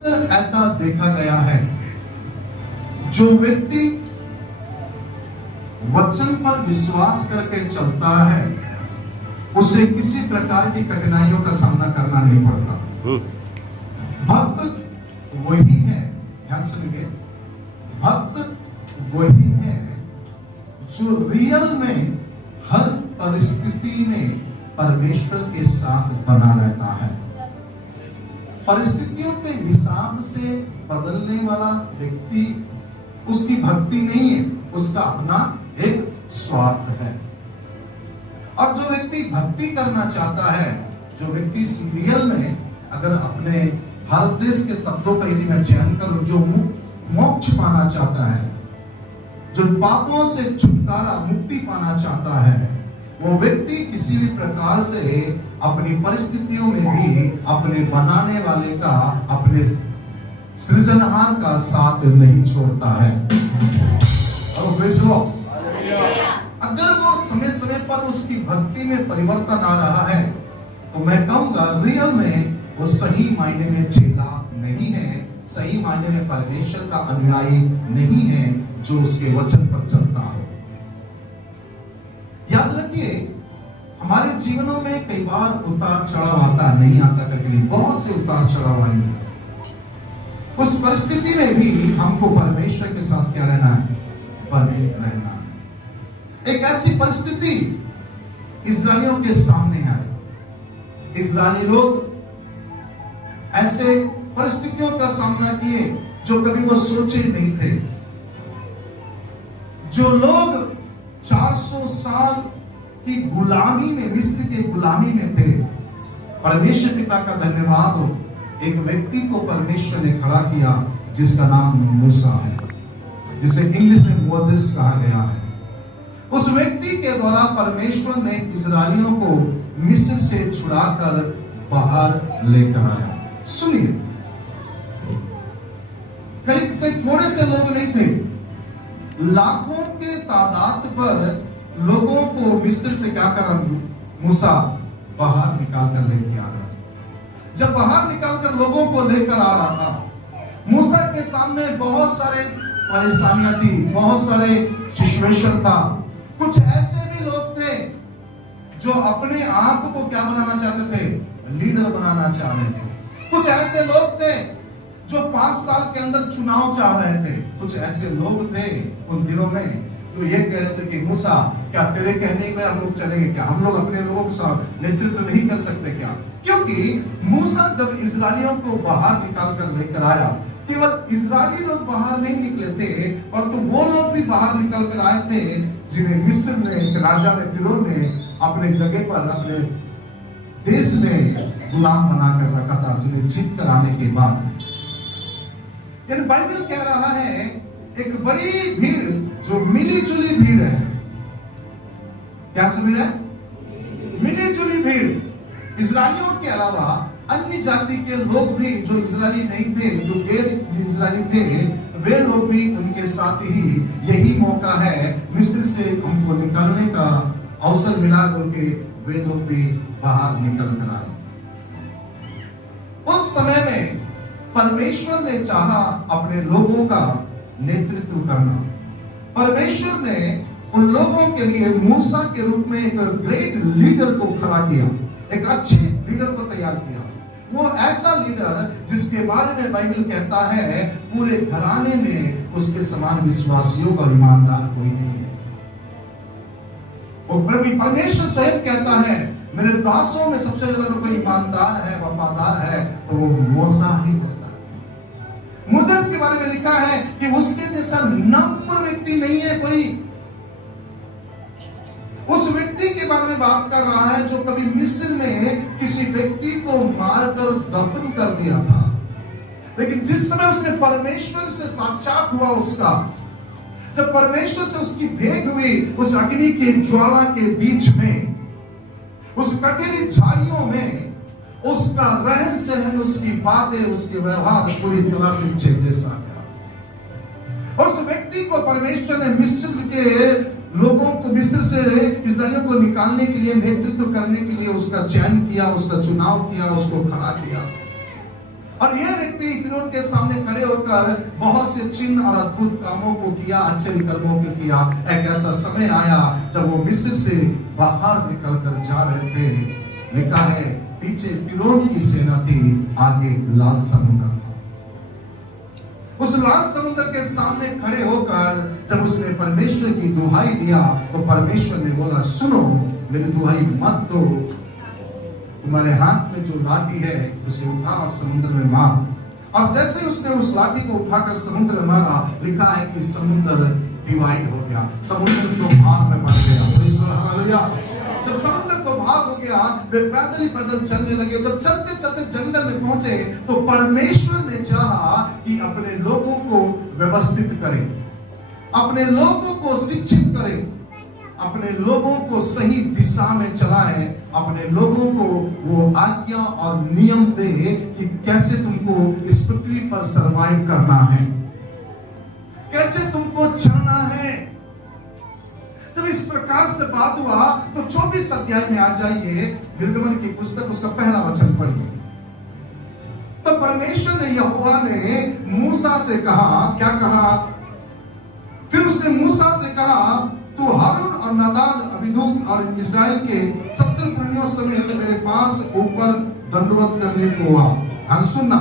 ऐसा देखा गया है, जो व्यक्ति वचन पर विश्वास करके चलता है उसे किसी प्रकार की कठिनाइयों का सामना करना नहीं पड़ता। भक्त वही है, ध्यान सुनिए, भक्त वही है जो रियल में हर परिस्थिति में परमेश्वर के साथ बना रहता है। परिस्थितियों के हिसाब से बदलने वाला व्यक्ति उसकी भक्ति नहीं है, उसका अपना एक स्वार्थ है। और जो व्यक्ति भक्ति करना चाहता है, जो व्यक्ति रियल में, अगर अपने भारत देश के शब्दों का यदि मैं चयन करूं, जो मोक्ष पाना चाहता है, जो पापों से छुटकारा मुक्ति पाना चाहता है, वो व्यक्ति किसी भी प्रकार से अपनी परिस्थितियों में भी अपने बनाने वाले का, अपने सृजनहार का साथ नहीं छोड़ता है। और अगर वो समय समय पर उसकी भक्ति में परिवर्तन आ रहा है, तो मैं कहूंगा रियल में वो सही मायने में चेला नहीं है, सही मायने में परमेश्वर का अनुयायी नहीं है, जो उसके वचन पर चलता हो। याद रखिए, हमारे जीवनों में कई बार उतार चढ़ाव आता, नहीं आता कभी, बहुत से उतार चढ़ाव आएंगे। उस परिस्थिति में भी हमको परमेश्वर के साथ क्या रहना है? बने रहना है। एक ऐसी परिस्थिति इस्राएलियों के सामने है। इस्राएली लोग ऐसे परिस्थितियों का सामना किए जो कभी वो सोचे नहीं थे। जो लोग 400 साल की गुलामी में, मिस्र के गुलामी में थे, परमेश्वर पिता का धन्यवाद हो, एक व्यक्ति को परमेश्वर ने खड़ा किया जिसका नाम मूसा है, जिसे इंग्लिश में मोजेस कहा गया है। उस व्यक्ति के द्वारा परमेश्वर ने इस्राएलियों को मिस्र से छुड़ाकर बाहर लेकर आया। सुनिए, कई थोड़े से लोग नहीं थे, लाखों के तादाद पर लोगों को मिस्र से क्या कर मूसा बाहर निकाल कर लेके आ रहा। जब बाहर निकाल कर लोगों को लेकर आ रहा था, मूसा के सामने बहुत सारे परेशानियां थी, बहुत सारे सिचुएशन था। कुछ ऐसे भी लोग थे जो अपने आप को क्या बनाना चाहते थे? लीडर बनाना चाह रहे थे। कुछ ऐसे लोग थे जो 5 साल के अंदर चुनाव चाह रहे थे। कुछ ऐसे लोग थे उन दिनों में तो ये कह रहे थे कि मूसा, क्या तेरे कहने पर हम लोग चलेंगे? क्या हम लोग अपने लोगों के साथ नेतृत्व नहीं कर सकते क्या? क्योंकि मूसा जब इस्राएलियों को बाहर निकाल कर लेकर आया, केवल इस्राएली लोग बाहर नहीं निकले थे, और तो वो लोग भी बाहर निकल कर आए थे जिन्हें मिस्र ने, एक राजा ने, फिरौन ने अपने जगह पर, अपने देश में गुलाम बनाकर रखा था, जिन्हें जीत कर आने के बाद। यानी बाइबल कह रहा है एक बड़ी भीड़ जो मिली जुली भीड़ है। क्या भीड़ है? मिली जुली भीड़। इस्राएलियों के अलावा अन्य जाति के लोग भी जो इस्राएली नहीं थे, जो गैर इस्राएली थे, वे लोग भी उनके साथ ही यही मौका है, मिस्र से हमको निकालने का अवसर मिला बोल के वे लोग भी बाहर निकल कर आए। उस समय में परमेश्वर ने चाहा अपने लोगों का नेतृत्व करना। परमेश्वर ने उन लोगों के लिए मूसा के रूप में एक ग्रेट लीडर को खड़ा किया, एक अच्छे लीडर को तैयार किया। वो ऐसा लीडर जिसके बारे में बाइबल कहता है पूरे घराने में उसके समान विश्वासियों का ईमानदार कोई नहीं है। और परमेश्वर स्वयं कहता है, मेरे दासों में सबसे ज्यादा कोई ईमानदार है, वफादार है, तो वो मूसा ही होता है। मोसेस के बारे में लिखा है कि उसके जैसा नम्र व्यक्ति नहीं है कोई। उस व्यक्ति के बारे में बात कर रहा है जो कभी मिस्र में किसी व्यक्ति को मारकर दफन कर दिया था, लेकिन जिस समय उसने परमेश्वर से साक्षात हुआ, उसका जब परमेश्वर से उसकी भेंट हुई, उस अग्नि के ज्वाला के बीच में, उस कटीली झाड़ियों में, उसका रहन सहन, उसकी बातें, उसके व्यवहार पूरी तरह से जैसा गया। और उस व्यक्ति को परमेश्वर ने मिस्र के लोगों को, मिस्र से इस्राएलियों को निकालने के लिए, नेतृत्व करने के लिए उसका चयन किया, उसका चुनाव किया, उसको खड़ा किया। और यह व्यक्ति फिरौन के सामने खड़े होकर बहुत से चिन्ह और अद्भुत कामों को किया, आश्चर्य कर्मों को किया। एक ऐसा समय आया जब वो मिस्र से बाहर निकल कर जा रहे थे। लिखा है पीछे फिरौन की सेना थी, आगे लाल समुद्र था। उस लाल समुद्र के सामने खड़े होकर जब उसने परमेश्वर की दुहाई दिया तो परमेश्वर ने बोला, सुनो मेरी दुहाई मत दो, तुम्हारे हाथ में जो लाठी है उसे उठा और समुद्र में मार। और जैसे उसने उस लाठी को उठाकर समुद्र में मारा, लिखा है कि समुद्र डिवाइड हो गया, समुद्र तो भाग में बढ़ गया। जब समुद्र तो भाग हो गया, वे पैदल ही पैदल चलने लगे। जब चलते चलते जंगल में पहुंचे तो परमेश्वर ने चाहा कि अपने लोगों को व्यवस्थित करे, अपने लोगों को शिक्षित करे, अपने लोगों को सही दिशा में चलाए, अपने लोगों को वो आज्ञा और नियम दे कि कैसे तुमको इस पृथ्वी पर सरवाइव करना है, कैसे तुमको चलना है। जब इस प्रकार से बात हुआ तो 24 अध्याय में आ जाइए, निर्गमन की पुस्तक, उसका पहला वचन पढ़िए। तो परमेश्वर ने, यहोवा ने मूसा से कहा, क्या कहा? फिर उसने मूसा से कहा, तू हारून और नादाब, अबीहूद और इस्राएल के 70 पुरनियों समेत मेरे पास ऊपर दंडवत करने को आ। हाँ सुनना,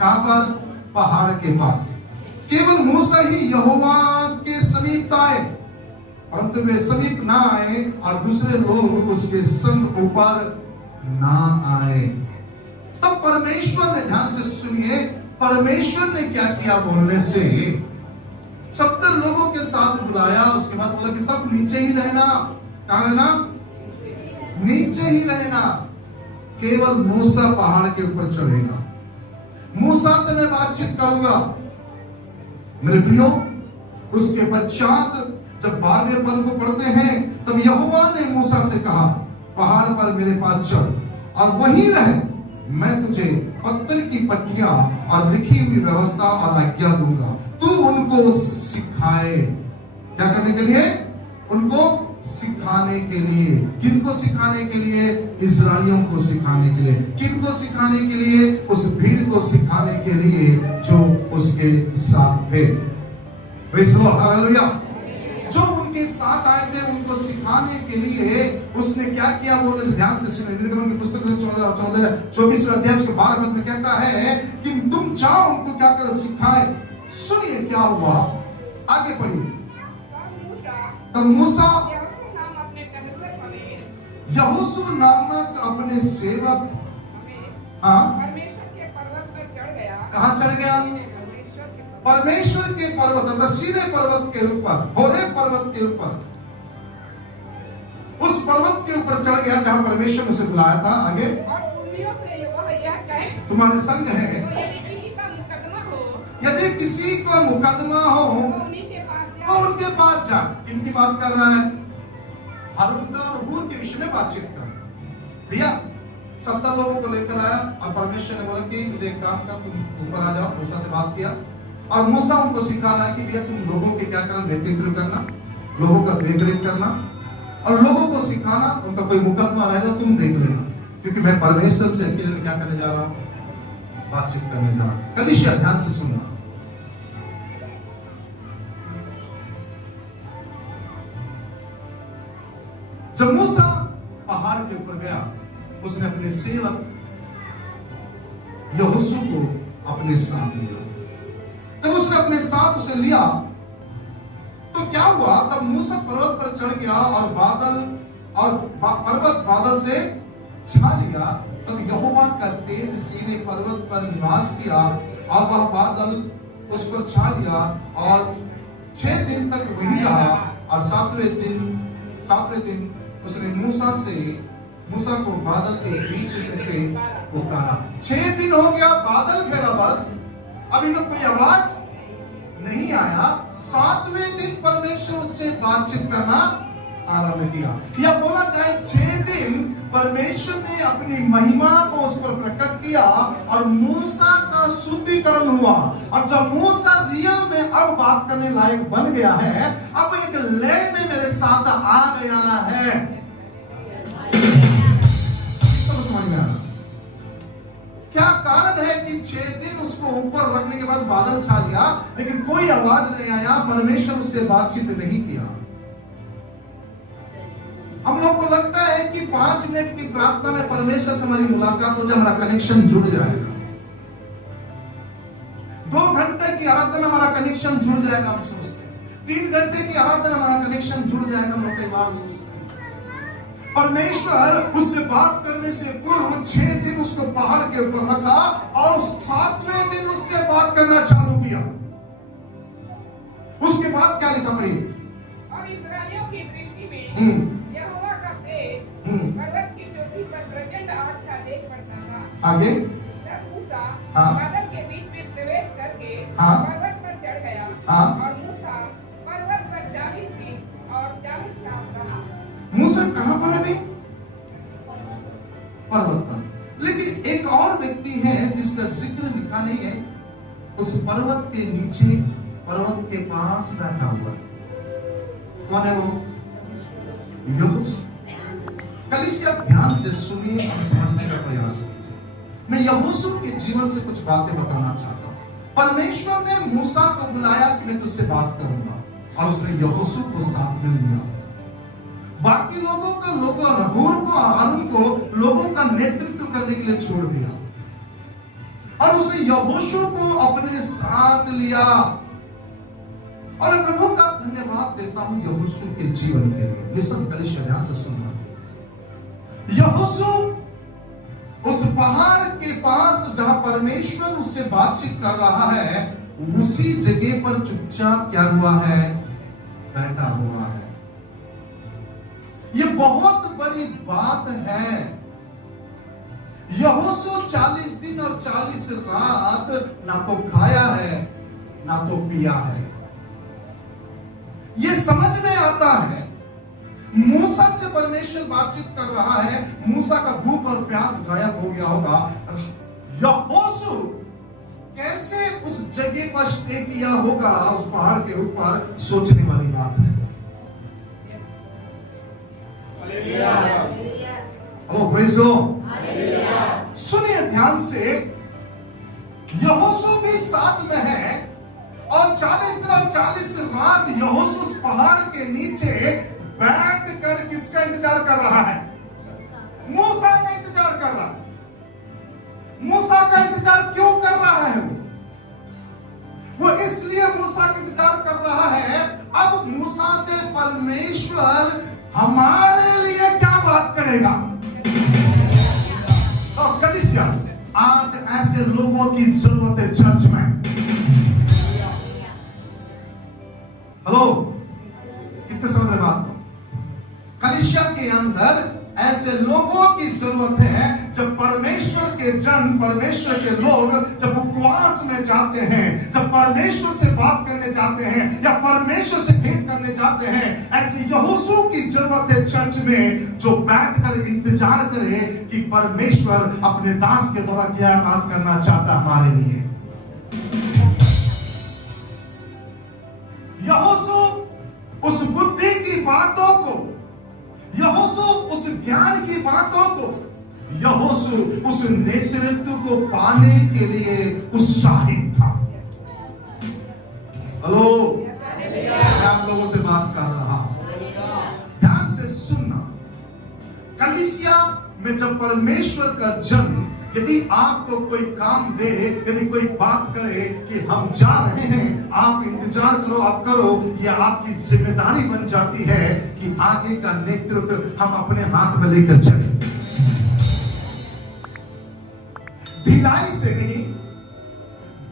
कहां पर? पहाड़ के पास। केवल मूसा ही यहोवा के समीप आए, परंतु वे समीप ना आए और दूसरे लोग उसके संग ऊपर ना आए। तब परमेश्वर ने, ध्यान से सुनिए, परमेश्वर ने क्या किया बोलने से 70 लोगों के साथ बुलाया। उसके बाद बोला कि सब नीचे ही रहना। कहां रहना? नीचे ही रहना। केवल मूसा पहाड़ के ऊपर चढ़ेगा, मूसा से मैं बातचीत करूंगा। मेरे प्रियो, उसके पश्चात जब 12वें पद को पढ़ते हैं, तब यहोवा ने मूसा से कहा, पहाड़ पर मेरे पास चढ़ और वहीं रह, मैं तुझे पत्थर की पट्टियां और लिखी हुई व्यवस्था और आज्ञा दूंगा। तू उनको सिखाए। क्या करने के लिए? उनको सिखाने के लिए। किनको सिखाने के लिए? इस्राएलियों को सिखाने के लिए। किनको सिखाने के लिए? उस भीड़ को सिखाने के लिए जो उसके साथ थे। Praise the Lord, hallelujah. जो उनके साथ आए थे उनको सिखाने के लिए उसने क्या किया, वो ध्यान से सुनिए। निर्गमन की पुस्तक 24 अध्याय के 12 पद में कहता है कि तुम जाओ उनको क्या करो, सिखाए। सुनिए क्या हुआ, आगे पढ़िए। तब मूसा यहोशू नामक अपने सेवक परमेश्वर के पर्वत पर चढ़ गया। कहां चढ़ गया? परमेश्वर के पर्वत, सीने पर्वत के ऊपर, होरेब पर्वत के ऊपर, उस पर्वत के ऊपर चढ़ गया जहां परमेश्वर ने उसे बुलाया था। आगे, और उंगलियों से वह यह कहे, तुम्हारे संग है। यदि किसी का मुकदमा हो, यदि किसी को मुकदमा हो तो उनके पास जा। किनकी बात कर रहा है? हारून का और हूर के विषय में बातचीत कर। भैया 70 लोगों को लेकर आया और परमेश्वर ने बोला कि मुझे एक काम कर, तुम ऊपर आ जाओ। मूसा से बात किया और मूसा उनको सिखा रहा है कि भैया तुम लोगों के क्या करना, नेतृत्व करना, लोगों का देखरेख करना और लोगों को सिखाना। उनका कोई मुकदमा रहेगा तुम देख लेना, क्योंकि मैं परमेश्वर से अकेले क्या करने जा रहा हूं, बातचीत करने जा रहा हूं। कलीसिया ध्यान से सुनना। जब मूसा पहाड़ के ऊपर गया, उसने अपने सेवक यहोशू को अपने साथ लिया। जब उसने अपने साथ उसे लिया तो क्या हुआ? तब मूसा पर्वत पर चढ़ गया और पर्वत बादल से छा लिया। तब यहोवा का तेज सीने पर्वत पर निवास किया और वह बादल उस पर छा लिया और 6 दिन तक वही रहा। और सातवें दिन उसने मूसा को बादल के बीच में से पुकारा। 6 दिन हो गया, बादल घेरा, बस अभी तो कोई आवाज नहीं आया। 7वें दिन परमेश्वर उससे बातचीत करना आरंभ किया। या बोला जाए 6 दिन परमेश्वर ने अपनी महिमा को उस पर प्रकट किया और मूसा का शुद्धिकरण हुआ। और जब मूसा रियल में अब बात करने लायक बन गया है, अब एक लय में मेरे साथ आ गया है। समझ में आ रहा? क्या कारण है कि 6 दिन उसको ऊपर रखने के बाद बादल छा लिया लेकिन कोई आवाज नहीं आया, परमेश्वर उससे बातचीत नहीं किया? हम लोग को लगता है कि 5 मिनट की प्रार्थना में परमेश्वर से हमारी मुलाकात हो जाए, हमारा कनेक्शन जुड़ जाएगा। 2 घंटे की आराधना में हमारा कनेक्शन जुड़ जाएगा, हम सोचते हैं। 3 घंटे की आराधना में हमारा कनेक्शन जुड़ जाएगा, हम लोग कई बार सोचते हैं। परमेश्वर उससे बात करने से पूर्व 6 दिन उसको पहाड़ के ऊपर रखा और 7वें दिन उससे बात करना चालू किया। उसके बाद क्या लिखा प्रिय? और इस्राएलियों की दृष्टि में यहोवा का तेज पर्वत की चोटी पर प्रचंड आग सा देख पड़ता था। आगे तब मूसा हाँ। बादल के बीच में प्रवेश करके हाँ। पर्वत पर चढ़ गया हाँ। और मूसा पर्वत पर 40 दिन और 40 रात रहा। मूसा कहां पर है अभी? पर्वत पर। लेकिन एक और व्यक्ति है जिसका जिक्र लिखा नहीं है, उस पर्वत के नीचे, पर्वत के पास बैठा हुआ है। कौन है वो? यहोशू। कलीसिया ध्यान से सुनिए और समझने का प्रयास कीजिए। मैं यहोशू के जीवन से कुछ बातें बताना चाहता हूं। परमेश्वर ने मूसा को बुलाया कि मैं तुझसे बात करूंगा, और उसने यहोशू को साथ में लिया। बाकी लोगों को, हूर को, हारून को लोगों का नेतृत्व करने के लिए छोड़ दिया, और उसने यहोशू को अपने साथ लिया। और मैं प्रभु का धन्यवाद देता हूं यहोशू के जीवन के लिए। लिसन कलीसिया, ध्यान से सुनना। यहोशू उस पहाड़ के पास जहां परमेश्वर उससे बातचीत कर रहा है, उसी जगह पर चुपचाप क्या हुआ है? बैठा हुआ है। ये बहुत बड़ी बात है। यहोशू 40 दिन और 40 रात ना तो खाया है ना तो पिया है। ये समझ में आता है। मूसा से परमेश्वर बातचीत कर रहा है, मूसा का भूख और प्यास गायब हो गया होगा। यहोशू कैसे उस जगह पर स्टे किया होगा उस पहाड़ के ऊपर, सोचने वाली बात है। Hello, praise the Lord. सुनिए ध्यान से, यहोशू भी साथ में है और 40 दिन और 40 रात यहोशू उस पहाड़ के नीचे बैठ कर किसका इंतजार कर रहा है? मूसा का इंतजार कर रहा है। मूसा का इंतजार क्यों कर रहा है? वो इसलिए मूसा का इंतजार कर रहा है, अब मूसा से परमेश्वर हमारे लिए क्या बात करेगा? और कलीसिया, आज ऐसे लोगों की जरूरत है चर्च में। हेलो, कितने समझ रहे बात को? कलीसिया के अंदर ऐसे लोगों की जरूरत है। जब परमेश्वर के जन, परमेश्वर के लोग जब उपवास में जाते हैं, जब परमेश्वर से बात करने जाते हैं या परमेश्वर से भेंट करने जाते हैं, ऐसे यहोशू की जरूरत है चर्च में, जो बैठकर इंतजार करे कि परमेश्वर अपने दास के द्वारा क्या बात करना चाहता हमारे लिए। यहोशू उस बुद्धि की बातों को, यहोशू उस ज्ञान की बातों को, यहोशू उस नेतृत्व को पाने के लिए उत्साहित था। हेलो, मैं आप लोगों से बात कर रहा हूं, ध्यान से सुनना। कलीसिया में जब परमेश्वर का जन, यदि आपको कोई काम दे, यदि कोई बात करे कि हम जा रहे हैं, आप इंतजार करो, आप करो, यह आपकी जिम्मेदारी बन जाती है कि आगे का नेतृत्व हम अपने हाथ में लेकर चले। ढिलाई से नहीं,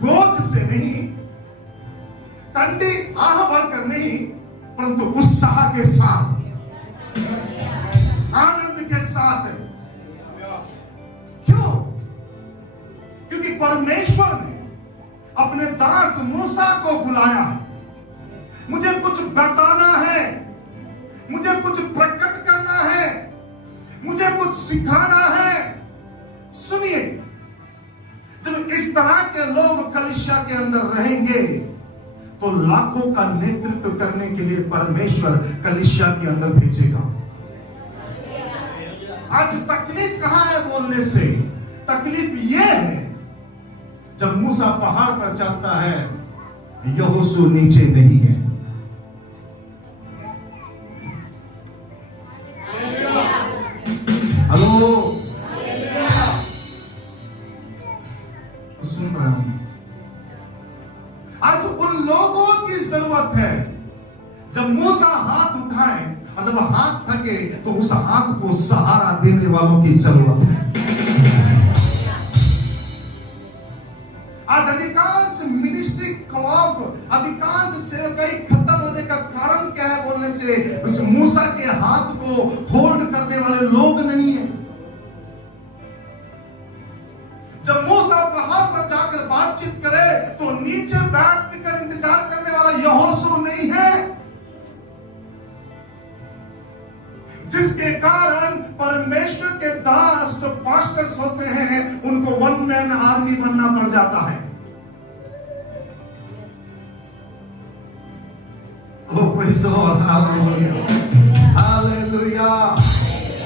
बोझ से नहीं, ठंडी आह भरकर नहीं, परंतु उत्साह के साथ, आनंद के साथ। क्यों? क्योंकि परमेश्वर ने अपने दास मूसा को बुलाया। मुझे कुछ बताना है, मुझे कुछ प्रकट करना है, मुझे कुछ सिखाना है। सुनिए, जब इस तरह के लोग कलीसिया के अंदर रहेंगे तो लाखों का नेतृत्व करने के लिए परमेश्वर कलीसिया के अंदर भेजेगा। आज तकलीफ कहां है बोलने से? तकलीफ ये है, जब मूसा पहाड़ पर चलता है, यहोशू नीचे नहीं है। हेलो, सुन रहे हो? आज उन लोगों की जरूरत है, जब मूसा हाथ उठाए और जब हाथ थके तो उस हाथ को सहारा देने वालों की जरूरत है। आज अधिकांश मिनिस्ट्री क्लब, अधिकांश सेवकाई खत्म होने का कारण क्या है बोलने से, उस मूसा के हाथ को होल्ड करने वाले लोग नहीं है। जब मूसा पहाड़ पर जाकर बातचीत करे तो नीचे बैठकर इंतजार करने वाला यहोशू नहीं है, जिसके कारण परमेश्वर के दास जो पास्टर्स होते हैं उनको वन मैन आर्मी बनना पड़ जाता है। Oh, praise the Lord. Hallelujah. Hallelujah.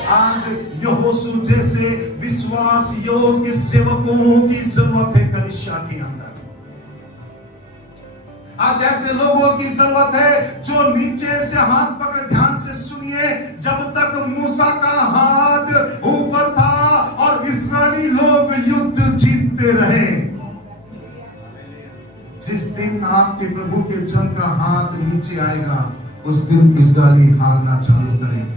आज यहोशू जैसे विश्वास योग्य सेवकों की जरूरत है कलीसिया के अंदर। आज ऐसे लोगों की जरूरत है जो नीचे से हाथ पकड़े। ध्यान से सुनिए, जब तक मूसा का हाथ ऊपर था और इस्राएली लोग युद्ध जीतते रहे, जिस दिन आपके प्रभु के जन का हाथ नीचे आएगा, उस दिन इस्राएली हारना चालू करेंगे।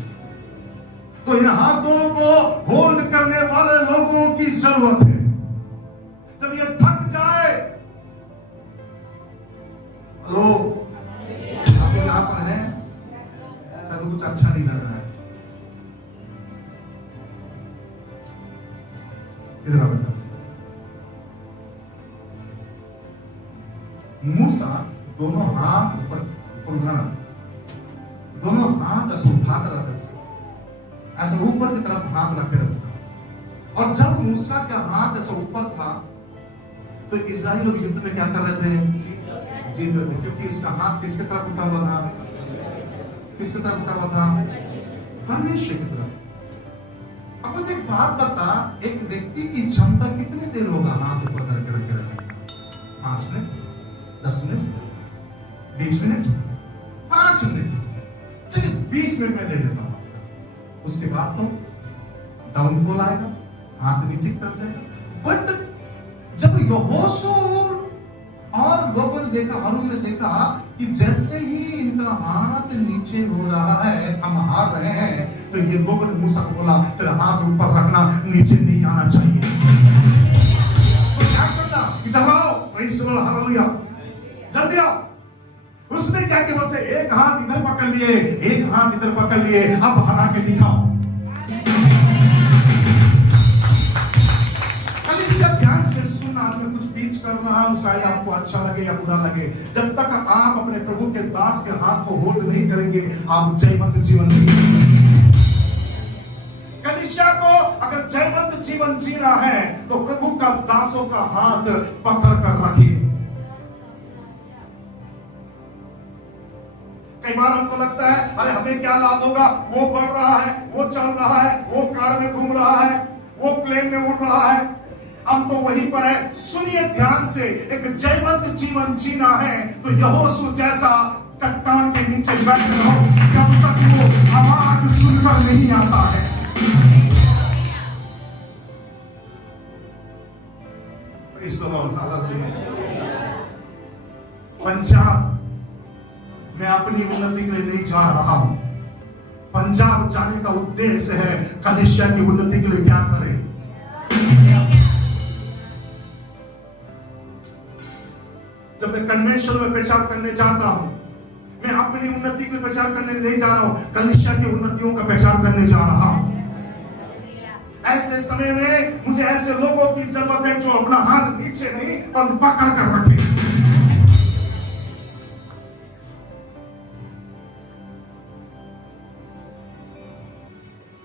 तो इन हाथों को होल्ड करने वाले लोगों की जरूरत है। जब ये थक जाए, हेलो, आप यहां पर हैं, शायद कुछ अच्छा नहीं लग रहा है, इधर आओ बेटा। मूसा दोनों हाथ ऊपर उठा रहा, दोनों हाथ ऐसे उठा कर रखा, ऐसे ऊपर की तरफ हाथ रखे रखा। और जब मूसा का हाथ ऐसा ऊपर था तो इस्राएली लोग युद्ध में क्या कर रहे थे? जीत रहे थे, क्योंकि इसका हाथ किसके तरफ उठा हुआ था? किसके तरफ उठा हुआ था? परमेश्वर की तरफ। अब मुझे एक बात बता, एक व्यक्ति की क्षमता कितनी देर होगा हाथ ऊपर करके रखे? 5 मिनट, 10 मिनट, 20 मिनट, 5 मिनट, चलिए 20 मिनट में ले लेता हूं। उसके बाद तो डाउनफॉल आएगा, हाथ नीचे तरफ जाएगा। बट जब यहोशू और लोगों ने देखा, हारून ने देखा कि जैसे ही इनका हाथ नीचे हो रहा है, हम हार रहे हैं, तो ये लोगों ने मूसा को बोला, तेरा हाथ ऊपर रखना, नीचे नहीं आना चाहिए। तो क्या करना? इधर आओ, प्रेज़ द लॉर्ड, हालेलुया, जल्दी आओ। उसने क्या किया? बोलते एक हाथ इधर पकड़ लिए, एक हाथ इधर पकड़ लिए, अब हरा के दिखाओ। कलीसिया ध्यान से सुनना, आज मैं कुछ बीच कर रहा हूं, शायद आपको अच्छा लगे या बुरा लगे। जब तक आप अपने प्रभु के दास के हाथ को होल्ड नहीं करेंगे, आप जयवंत जीवन नहीं जी सकते। कलीसिया को अगर जयवंत जीवन जीना है तो प्रभु का दासों का हाथ पकड़ कर रखिए। कई बार हमको लगता है, अरे हमें क्या लाभ होगा, वो बढ़ रहा है, वो चल रहा है, वो कार में घूम रहा है, वो प्लेन में उड़ रहा है, हम तो वहीं पर है। सुनिए ध्यान से, एक जयवंत जीवन जीना है तो यहोशू जैसा चट्टान के नीचे बैठ रहो, जब तक वो आवाज सुनकर नहीं आता है। पंजाब मैं अपनी उन्नति के लिए नहीं जा रहा हूं। पंजाब जाने का उद्देश्य है कलीसिया की उन्नति के लिए क्या करें। जब मैं कन्वेंशन में प्रचार करने जाता हूं, मैं अपनी उन्नति के लिए प्रचार करने नहीं जा रहा हूं, कलीसिया की उन्नतियों का प्रचार करने जा रहा हूं। ऐसे समय में मुझे ऐसे लोगों की जरूरत है जो अपना हाथ नीचे नहीं पर पकड़ कर रखे।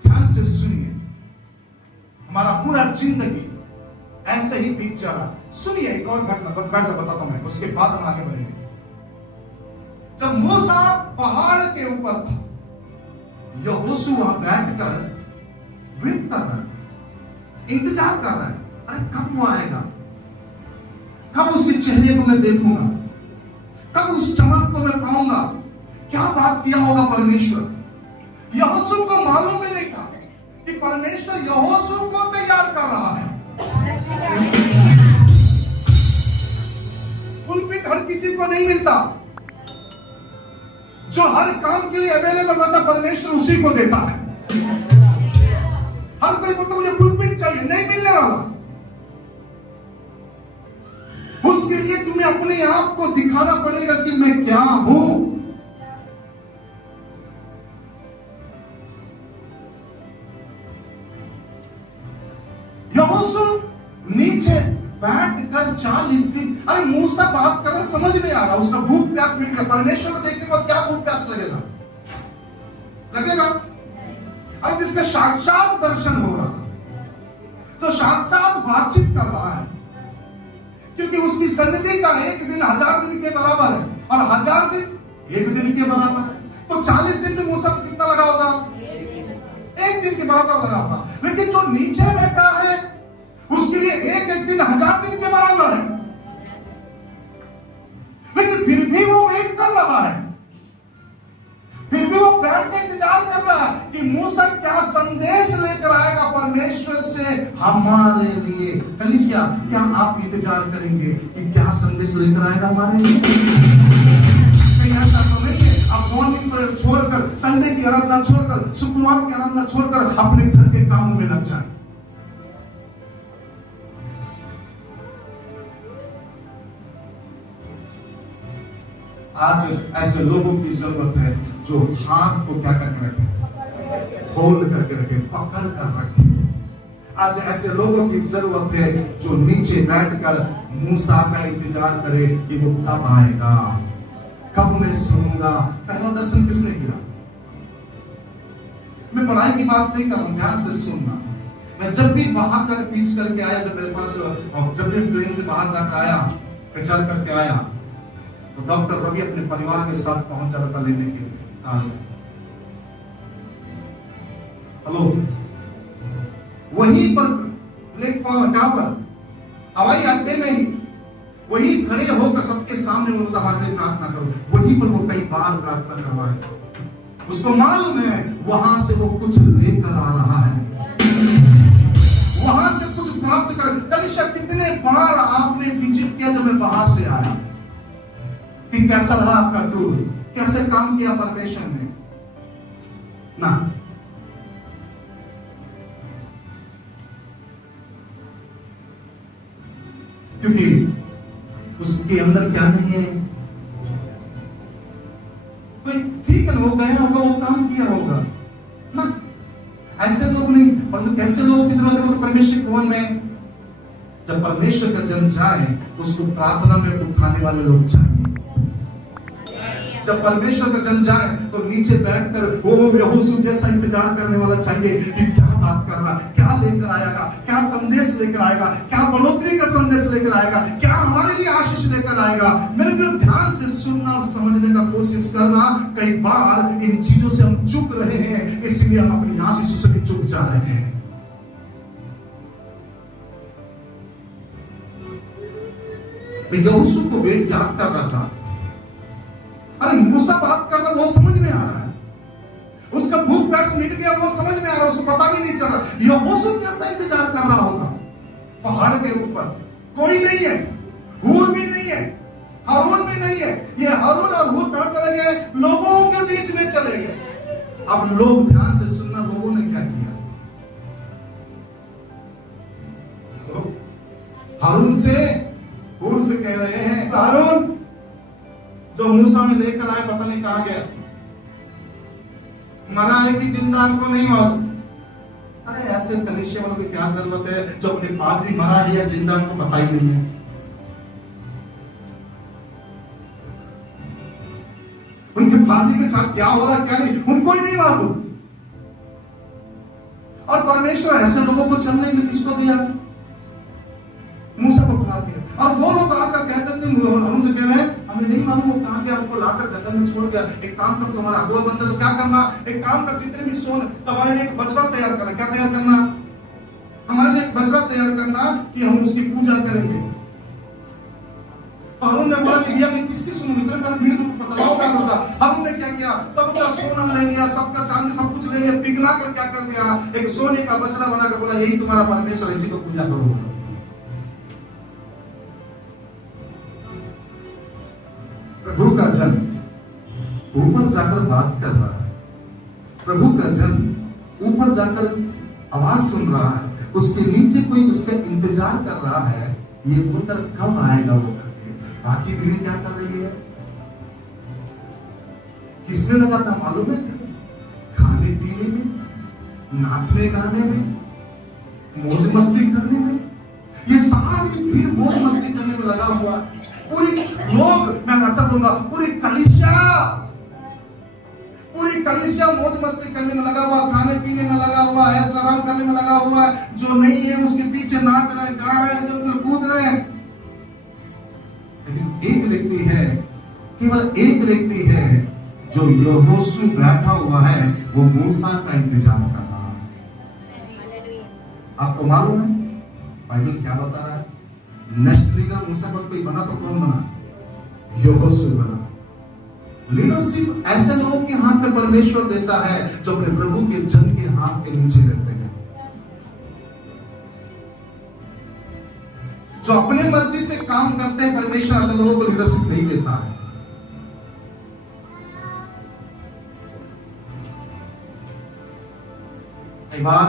ध्यान से सुनिए, हमारा पूरा जिंदगी ऐसे ही बीत जा रहा। सुनिए एक और घटना बताता हूं मैं, उसके बाद हम आगे बढ़ेंगे। जब मूसा पहाड़ के ऊपर था, यहोशू वहां बैठकर वेट कर रहा है। इंतजार कर रहा है, अरे कब वो आएगा, कब उसके चेहरे को मैं देखूंगा, कब उस चमक को मैं पाऊंगा। क्या बात किया होगा परमेश्वर। यहोशू को मालूम भी नहीं था कि परमेश्वर यहोशू को तैयार कर रहा है। पुलपिट हर किसी को नहीं मिलता, जो हर काम के लिए अवेलेबल रहता परमेश्वर उसी को देता है। हर कोई बोलता मुझे पुलपिट चाहिए, नहीं मिलने वाला। उसके लिए तुम्हें अपने आप को दिखाना पड़ेगा कि मैं क्या हूं। यहोशू नीचे बैठकर 40 दिन, अरे मूसा बात कर रहा समझ में आ रहा, उसका भूख प्यास मिट गया। परमेश्वर को देखने के बाद क्या भूख प्यास लगेगा? अरे जिसका साक्षात दर्शन हो रहा, तो साक्षात बातचीत कर रहा है, क्योंकि उसकी सन्निधि का एक दिन 1000 दिन के बराबर है और 1000 दिन एक दिन के बराबर है। तो 40 दिन में मूसा को कितना लगा होगा? एक दिन के बराबर लगा होगा। लेकिन जो नीचे बैठा है उसके लिए एक दिन 1000 दिन के बराबर है। लेकिन फिर भी वो वेट कर रहा है, फिर भी वो बैठ के इंतजार कर रहा है कि मूसा क्या संदेश लेकर आएगा परमेश्वर से हमारे लिए। कलीसिया, क्या आप इंतजार करेंगे कि क्या संदेश लेकर आएगा हमारे लिए? ऐसा तो नहीं है आप मॉर्निंग पर छोड़कर, संडे की आराधना छोड़कर, शुक्रवार की आराधना छोड़कर अपने घर के कामों में लग जाए। आज ऐसे लोगों की जरूरत है जो हाथ को क्या करके रखे, होल्ड करके रखे, पकड़ कर रखे। आज ऐसे लोगों की जरूरत है जो नीचे बैठकर मूसा का इंतजार करे कि वो कब आएगा, कब मैं सुनूंगा। पहला दर्शन किसने किया? मैं पढ़ाई की बात नहीं कर रहा हूं, ध्यान से सुनना। मैं जब भी बाहर जाकर पीछ करके आया, जब मेरे पास जब भी प्लेन से बाहर जाकर आया, प्रचार करके आया, तो डॉक्टर रवि अपने परिवार के साथ पहुंच जा रहा था लेने के लिए। हेलो, वहीं पर प्लेटफॉर्म कहां पर? हवाई अड्डे में ही वही खड़े होकर सबके सामने बोलता हमारे लिए प्रार्थना करो। वहीं पर वो कई बार प्रार्थना करवाए। उसको मालूम है वहां से वो कुछ लेकर आ रहा है, वहां से कुछ प्राप्त कर। कलिशा, कितने बार आपने विजिट किया जब मैं बाहर से आया कि कैसा रहा आपका टूर, कैसे काम किया परमेश्वर ने ना? क्योंकि उसके अंदर क्या नहीं है। कोई ठीक है, वो गया होगा, वो काम किया होगा ना। ऐसे लोग नहीं, परंतु कैसे लोगों की जरूरत है परमेश्वर के भवन में? जब परमेश्वर का जन जाए उसको प्रार्थना में उठाने वाले लोग चाहिए। जब परमेश्वर का जन जाए तो नीचे बैठकर वो यहोशू जैसा इंतजार करने वाला चाहिए कि क्या बात कर रहा, क्या लेकर आएगा, क्या संदेश लेकर आएगा, क्या बढ़ोतरी का संदेश लेकर आएगा, क्या हमारे लिए आशीष लेकर आएगा। मेरे को ध्यान से सुनना और समझने का कोशिश करना। कई बार इन चीजों से हम चूक रहे हैं, इसलिए हम अपनी आशीषों से भी चूक जा रहे हैं। मैं यहोशू को वेट याद कर रहा था। अरे मूसा बात कर रहा, वो समझ में आ रहा है, उसका भूख प्यास मिट गया, वो समझ में आ रहा है, उसको पता भी नहीं चल रहा यहोशू कैसा इंतजार कर रहा होगा। पहाड़ के ऊपर कोई नहीं है, हूर भी नहीं है, हारून भी नहीं है। ये हारून और हूर कहां चले गए? लोगों के बीच में चले गए। अब लोग, ध्यान से सुनना, लोगों ने क्या किया? हारून से, हूर से कह रहे हैं, हारून जो मूसा में लेकर आए पता नहीं कहां गया, मरा है कि जिंदा हमको नहीं मालूम। अरे ऐसे कलीसिया वालों की क्या जरूरत है जो अपने पादरी मरा है या जिंदा हमको पता ही नहीं है। उनके पादरी के साथ क्या हो रहा क्या नहीं उनको ही नहीं मालूम। और परमेश्वर ऐसे लोगों को चलने में किसको दिया? मूसा को बुला दिया। और वो लोग आकर कहते थे, उनसे कह रहे हैं हमें नहीं मालूम वो कहां गया, हमको लाकर जंगल में छोड़ गया। एक काम कर, तुम्हारा अगुआ बन जा तो क्या करना? एक काम कर, जितने भी सोन तुम्हारे लिए एक बछड़ा तैयार करना। क्या तैयार करना? हमारे लिए एक बछड़ा तैयार करना कि हम उसकी पूजा करेंगे। तो हारून ने बोला कि भैया मैं किसकी सुनूं, इतने सारे भीड़ में दबाव डाल रहा था। हारून ने क्या किया, सबका सोना ले लिया, सबका चांदी सब कुछ ले लिया, पिघला कर क्या कर दिया, एक सोने का बछड़ा बनाकर बोला यही तुम्हारा परमेश्वर, इसी को पूजा करो। प्रभु का जन ऊपर जाकर बात कर रहा है, प्रभु का जन ऊपर जाकर आवाज सुन रहा है, उसके नीचे कोई उसका इंतजार कर रहा है, ये बोलकर कब आएगा वो करके। बाकी भीड़ क्या कर रही है, किसमें लगा था मालूम है, खाने पीने में, नाचने गाने में, मौज मस्ती करने में। ये सारी भीड़ मौज मस्ती करने में लगा हुआ है। पूरी लोग, मैं ऐसा बोलूंगा, पूरी कलीसिया मौज मस्ती करने में लगा हुआ, खाने पीने में लगा हुआ है, आराम करने में लगा हुआ है। जो नहीं है उसके पीछे नाच रहे, गा रहे, इधर कूद रहे हैं। लेकिन एक व्यक्ति है, केवल एक व्यक्ति है जो यहोशू बैठा हुआ है, वो मूसा का इंतजार कर रहा है। आपको मालूम है बाइबल क्या बता रहा है, नेक्स्ट लीडर मूसा पर कोई बना तो कौन बना, यहोशू बना। लीडरशिप ऐसे लोगों के हाथ में परमेश्वर देता है जो अपने प्रभु के जन के हाथ के नीचे रहते हैं, जो अपने मर्जी से काम करते हैं। परमेश्वर ऐसे लोगों को लीडरशिप नहीं देता है। कई बार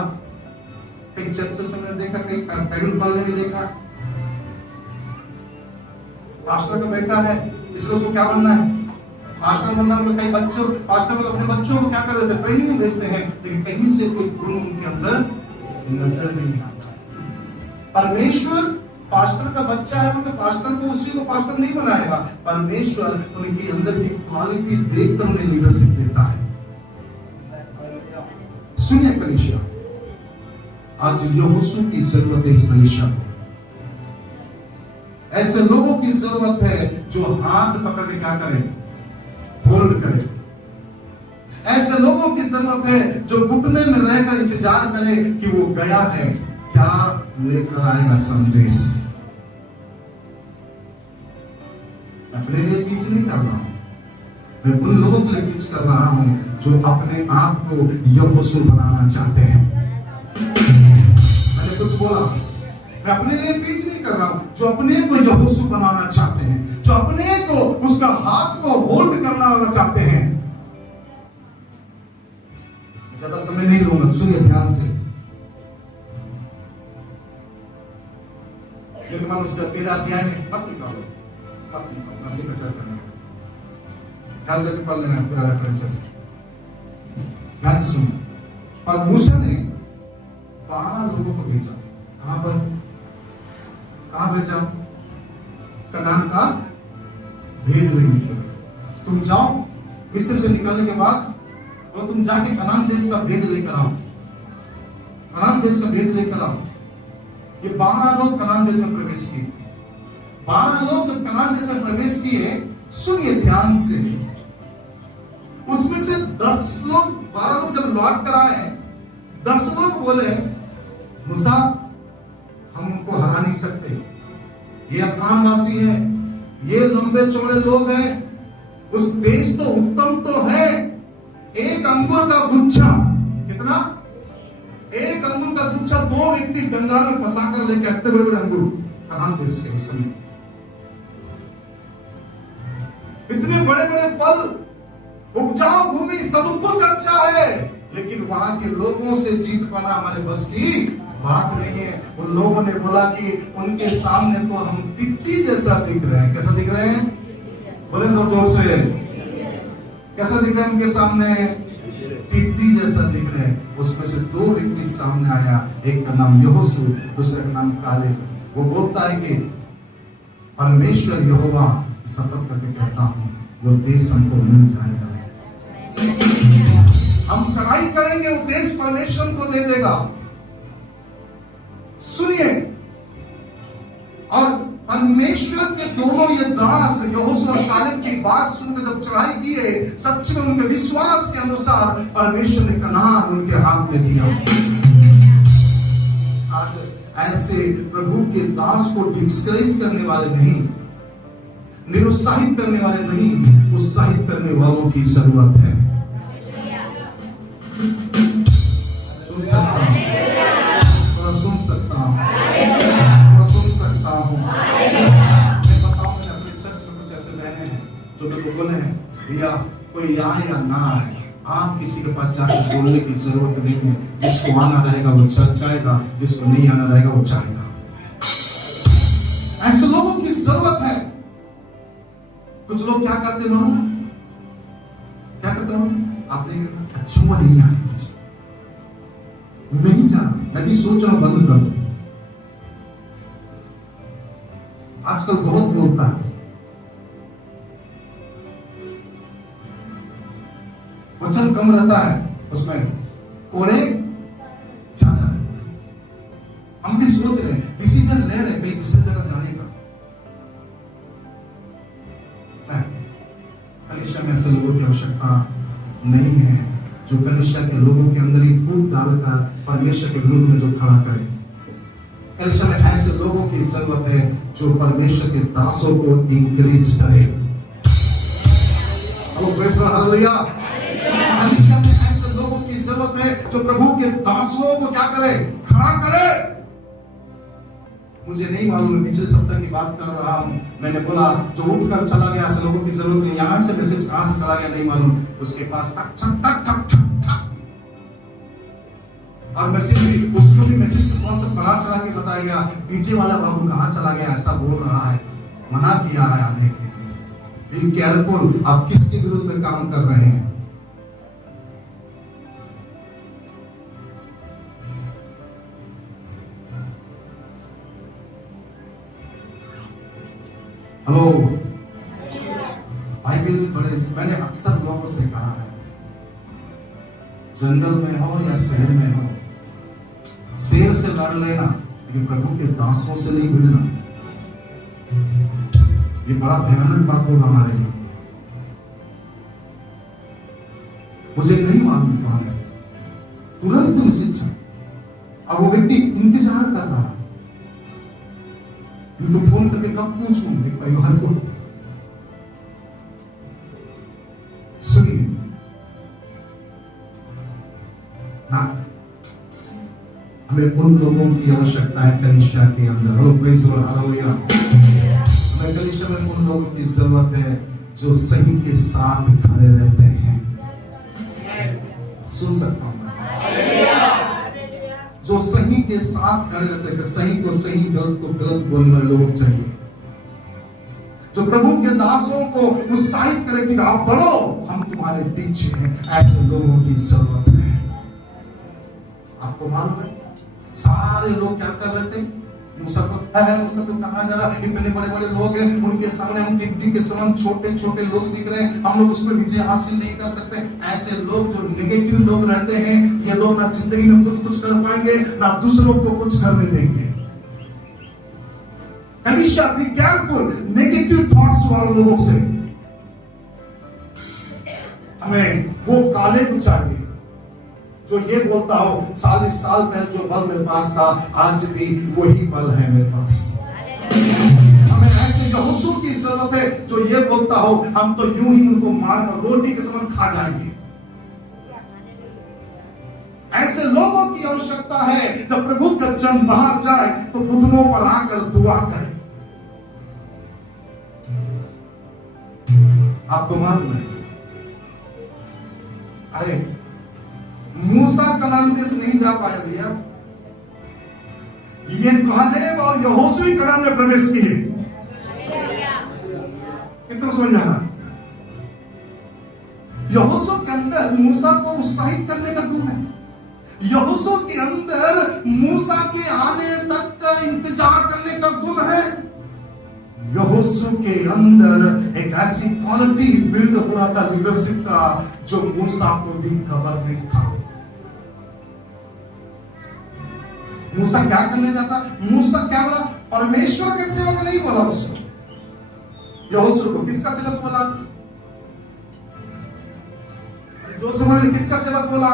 कई चर्चेस में देखा, कई बाइबल कॉलेज में भी देखा, पास्टर का बेटा है, इसलिए उसको क्या बनना है, पास्टर बनना। मतलब कई बच्चों, पास्टर मतलब अपने बच्चों को क्या कर देते हैं, ट्रेनिंग में भेजते हैं, लेकिन कहीं से कोई गुण उनके अंदर नजर नहीं आता। परमेश्वर पास्टर का बच्चा है, मतलब पास्टर को, उसी को पास्टर नहीं बनाएगा। परमेश्वर उनके अंदर की क्वालिटी देखकर उन्हें लीडरशिप देता है। सुनिए कलीसिया, आज यहोशू की जरूरत है इस कलीसिया को। ऐसे लोगों की जरूरत है जो हाथ पकड़ के क्या करें, होल्ड करें। ऐसे लोगों की जरूरत है जो घुटने में रहकर इंतजार करे कि वो गया है, क्या लेकर आएगा संदेश। अपने लिए पीछ नहीं कर रहा हूं, मैं उन लोगों के लिए पीछ कर रहा हूं जो अपने आप को यहोशू बनाना चाहते हैं। मैंने कुछ बोला, मैं अपने लिए पीछ नहीं कर रहा हूं, जो अपने को यहोशू बनाना चाहते हैं, जो अपने को उसका हाथ को होल्ड करना चाहते हैं। ज्यादा समय नहीं लूंगा, सुनिए ध्यान से। निर्गमन उसका 13 अध्याय में मत निकालो, नसीब प्रचार करना, ध्यान से पढ़ लेना पूरा रेफरेंसेस, ध्यान से सुनो। और मूसा ने 12 लोगों को भेजा, कहां पर, कहां भेजा, कनान का भेद लेने के लिए। तुम जाओ, मिस्र से निकलने के बाद बोलो तुम जाके कनान देश का भेद लेकर आओ, कनान देश का भेद लेकर आओ। ये 12 लोग कनान देश में प्रवेश किए। 12 लोग जब कनान देश में प्रवेश किए, सुनिए ध्यान से, उसमें से 10 लोग, 12 लोग जब लौट कर आए, 10 लोग बोले मूसा हम उनको हरा नहीं सकते, ये अफगानवासी है, ये लंबे चौड़े लोग हैं, उस देश तो उत्तम तो है, एक अंगूर का गुच्छा, कितना, एक अंगूर का गुच्छा 2 व्यक्ति डंगार में फंसा कर लेके, इतने बड़े बड़े अंगूर कनान देश के उस समय, इतने बड़े बड़े फल, उपजाऊ भूमि, सब कुछ अच्छा है, लेकिन वहां के लोगों से जीत पाना हमारे बस की बात नहीं है। उन लोगों ने बोला कि उनके सामने तो हम टिट्टी जैसा दिख रहे हैं। कैसा दिख रहे हैं, बोले तो जोर से, कैसा दिख रहे हैं उनके सामने, टिट्टी जैसा दिख रहे हैं। उसमें से 2 व्यक्ति सामने आया, एक का नाम यहोशू, दूसरे का नाम कालेब। वो बोलता है कि परमेश्वर यहोवा शपथ करके कहता हूं, वो देश हमको मिल जाएगा, हम चढ़ाई करेंगे, वो देश परमेश्वर को दे देगा। सुनिए, और परमेश्वर के दोनों ये दास यहोशू और कालेब की बात सुनकर जब चढ़ाई किए, सच में उनके विश्वास के अनुसार परमेश्वर ने कनान उनके हाथ में दिया। आज ऐसे प्रभु के दास को डिस्करेज करने वाले नहीं, निरुत्साहित करने वाले नहीं, उत्साहित करने वालों की जरूरत है। सुन सकता हूं, थोड़ा सुन सकता हूं, थोड़ा सुन सकता हूं। मैं बताऊं, मैंने अपने चर्च में कुछ ऐसे बहने हैं जो मेरे को बोले हैं, भैया कोई आए या ना आए, आप किसी के पास जाकर बोलने की जरूरत नहीं है। जिसको आना रहेगा वो चर्च आएगा, जिसको नहीं आना रहेगा वो जाएगा। ऐसे लोगों की जरूरत है। कुछ लोग क्या करते मालूम, क्या करते मालूम, आपने कहा अच्छा वो नहीं आए, नहीं जाना, मैं भी सोच रहा हूं बंद कर दो। आजकल बहुत बोलता है, वचन कम रहता है, उसमें कोड़े ज्यादा रहते हैं। हम भी सोच रहे हैं, डिसीजन ले रहे हैं कहीं दूसरी जगह जाने का। कलीसिया में ऐसे लोगों की आवश्यकता नहीं है जो कलीसिया के लोगों के अंदर ही फूट डालकर परमेश्वर के विरुद्ध में जो खड़ा करे। कलीसिया में ऐसे लोगों की जरूरत है जो परमेश्वर के दासों को इंकरेज करे। हालेलुया। कलीसिया में ऐसे लोगों की जरूरत है जो प्रभु के दासों को क्या करे, खड़ा करे। मुझे नहीं मालूम, मैं पिछले सप्ताह की बात कर रहा हूं, मैंने बोला जो उठकर चला गया, ऐसे लोगों की जरूरत नहीं। यहां से मैसेज कहां से चला गया नहीं मालूम, उसके पास टक टक टक टक टक, और मैसेज भी, उसको भी मैसेज में कौन सा बड़ा चला के बताया गया, पीछे वाला बाबू कहां चला गया, ऐसा बोल रहा है, मना किया है आने के। बी केयरफुल, आप किसके विरुद्ध में काम कर रहे हैं। हेलो, बाइबल बड़े, मैंने अक्सर लोगों से कहा है, जंगल में हो या शहर में हो, शेर से लड़ लेना, लेकिन प्रभु के दासों से नहीं भिड़ना। ये बड़ा भयानक बात होगा हमारे लिए। मुझे नहीं मालूम कौन है, तुरंत मैसेज है, अब वो व्यक्ति इंतजार कर रहा है, इनको फोन करके कब पूछूं एक परिवार को। सुनिए ना, हमें उन लोगों की आवश्यकता है कलीसिया के अंदर। Hello praise the Lord, hallelujah. हमें कलीसिया में उन लोगों की जरूरत है जो सही के साथ खड़े रहते हैं। सुन सकता हूं, जो सही के साथ खड़े रहते हैं। सही को सही, गलत को गलत बोलने वाले लोग चाहिए, जो प्रभु के दासों को उत्साहित करे कि आप बढ़ो, हम तुम्हारे पीछे हैं। ऐसे लोगों की जरूरत है। आपको मालूम है सारे लोग क्या कर रहे थे, मूसा तो कहां जा रहा, इतने बड़े बड़े लोग हैं, उनके सामने हम टिड्डी के समान छोटे छोटे लोग दिख रहे हैं, हम लोग उस पर विजय हासिल नहीं कर सकते। ऐसे लोग जो नेगेटिव लोग रहते हैं, ये लोग ना जिंदगी में खुद कुछ कर पाएंगे, ना दूसरों को कुछ करने देंगे। कलीसिया, बी केयरफुल नेगेटिव थॉट्स वाले लोगों से। हमें वो काले को चाहिए जो ये बोलता हो 40 साल पहले जो बल मेरे पास था, आज भी वही बल है मेरे पास। हमें ऐसे यहोशू की जरूरत है जो ये बोलता हो हम तो यूं ही उनको मारकर रोटी के समान खा जाएंगे। ऐसे लोगों की आवश्यकता है जब प्रभु का जन बाहर जाए तो घुटनों पर आकर दुआ करें। आपको मालूम है, अरे मूसा कनान देश नहीं जा पाए भैया, ये कालेब और यहोशू कनान में प्रवेश किए। कितना समझ में आ रहा? यहोशू के अंदर मूसा को उत्साहित करने का गुण है। यहोशू के अंदर मूसा के आने तक का इंतजार करने का गुण है। यहोशू के अंदर एक ऐसी क्वालिटी बिल्ड हो रहा था लीडरशिप का जो मूसा को भी खबर नहीं था। मूसा क्या करने जाता? मूसा क्या बोला? परमेश्वर के सेवक नहीं बोला उसको, यहोशू को। किसका सेवक बोला? जोशुआ ने किसका सेवक बोला?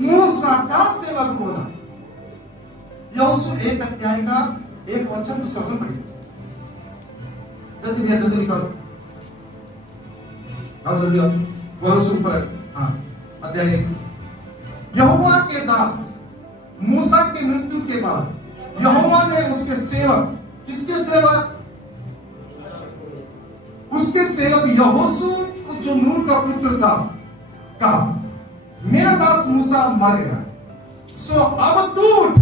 मूसा का सेवक बोला। यहोशू 1 अध्याय का 1 वचन तो समझ पड़ेगा। जल्दी भैया जल्दी निकालो, आओ जल्दी आओ। यहोशू ऊपर, हाँ अध्याय 1। यहोवा के दास मूसा की मृत्यु के बाद यहोवा ने उसके सेवक, किसके सेवक? उसके सेवक यहोशू जो नून का पुत्र था, कहा मेरा दास मूसा मर गया, सो अब तू उठ,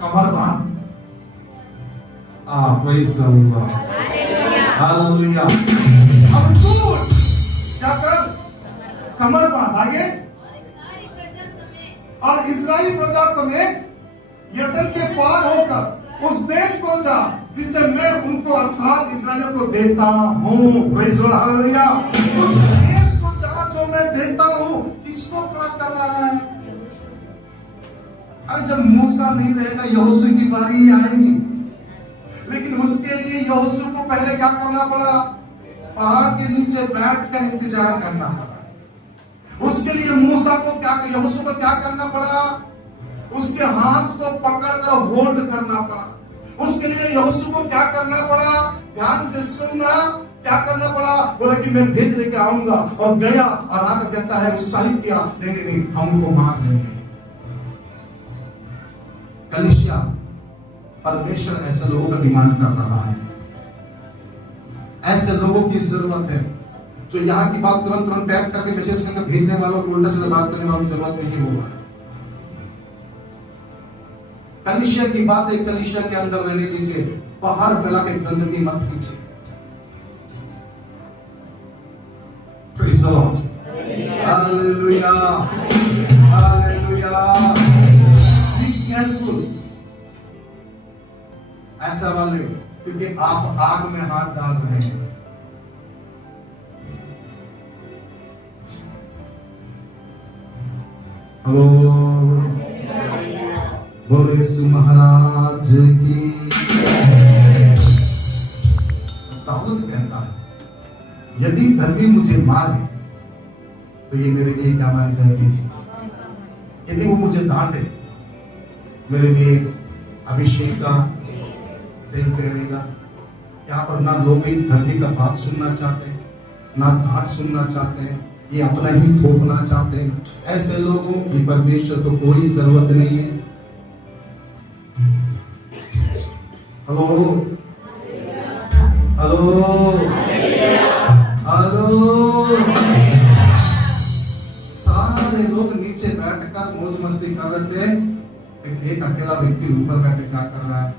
कमर बांध। Praise Allah, hallelujah. अब तू उठ, क्या कर? कमर बांध। आगे, और इस्राएली प्रजा समेत यरदन के पार होकर उस देश को जा जिसे मैं उनको अर्थात इस्राएलियों को देता हूँ। Praise the Lord, hallelujah. उस देश को जा जो मैं देता हूँ। किसको खड़ा कर रहा है? अरे जब मूसा नहीं रहेगा यहोशू की बारी आएगी, लेकिन उसके लिए यहोशू को पहले क्या करना पड़ा? पहाड़ के नीचे बैठकर इंतजार करना पड़ा। उसके लिए मूसा को क्या, यहोशू को क्या करना पड़ा? उसके हाथ को पकड़कर होल्ड करना पड़ा। उसके लिए यहोशू को क्या करना पड़ा? ध्यान से सुनना, क्या करना पड़ा? बोला कि मैं भेज लेके आऊंगा, और गया और आकर कहता है, उत्साहित किया, नहीं नहीं नहीं, हम उनको मार लेंगे। कलीसिया, परमेश्वर ऐसे लोगों का डिमांड कर रहा है। ऐसे लोगों की जरूरत है जो यहाँ की बात तुरंत तुरंत टैप करके मैसेज करके भेजने वालों को, उल्टा सीधा बात करने वालों की जरूरत नहीं होगा। कलीसिया की बातें कलीसिया के अंदर रहने दीजिए, बाहर फैला के गंदगी मत कीजिए। Praise the Lord, hallelujah, hallelujah. Be careful ऐसा वाले, क्योंकि आप आग में हाथ डाल रहे हैं। हेलो, बोलो यीशु महाराज की। दाऊद कहता है, यदि धर्मी मुझे मारे तो ये मेरे लिए क्या मानी जाएगी? यदि वो मुझे डांटे, मेरे लिए अभिषेक का तेल टेरेगा। यहाँ पर ना लोग एक धर्मी का बात सुनना चाहते, ना डांट सुनना चाहते, ये अपना ही थोपना चाहते हैं। ऐसे लोगों की परमेश्वर को कोई जरूरत नहीं है। Hello, hello, hello. सारे लोग नीचे बैठकर मौज मस्ती कर रहे थे, एक अकेला व्यक्ति ऊपर बैठे क्या कर रहा है?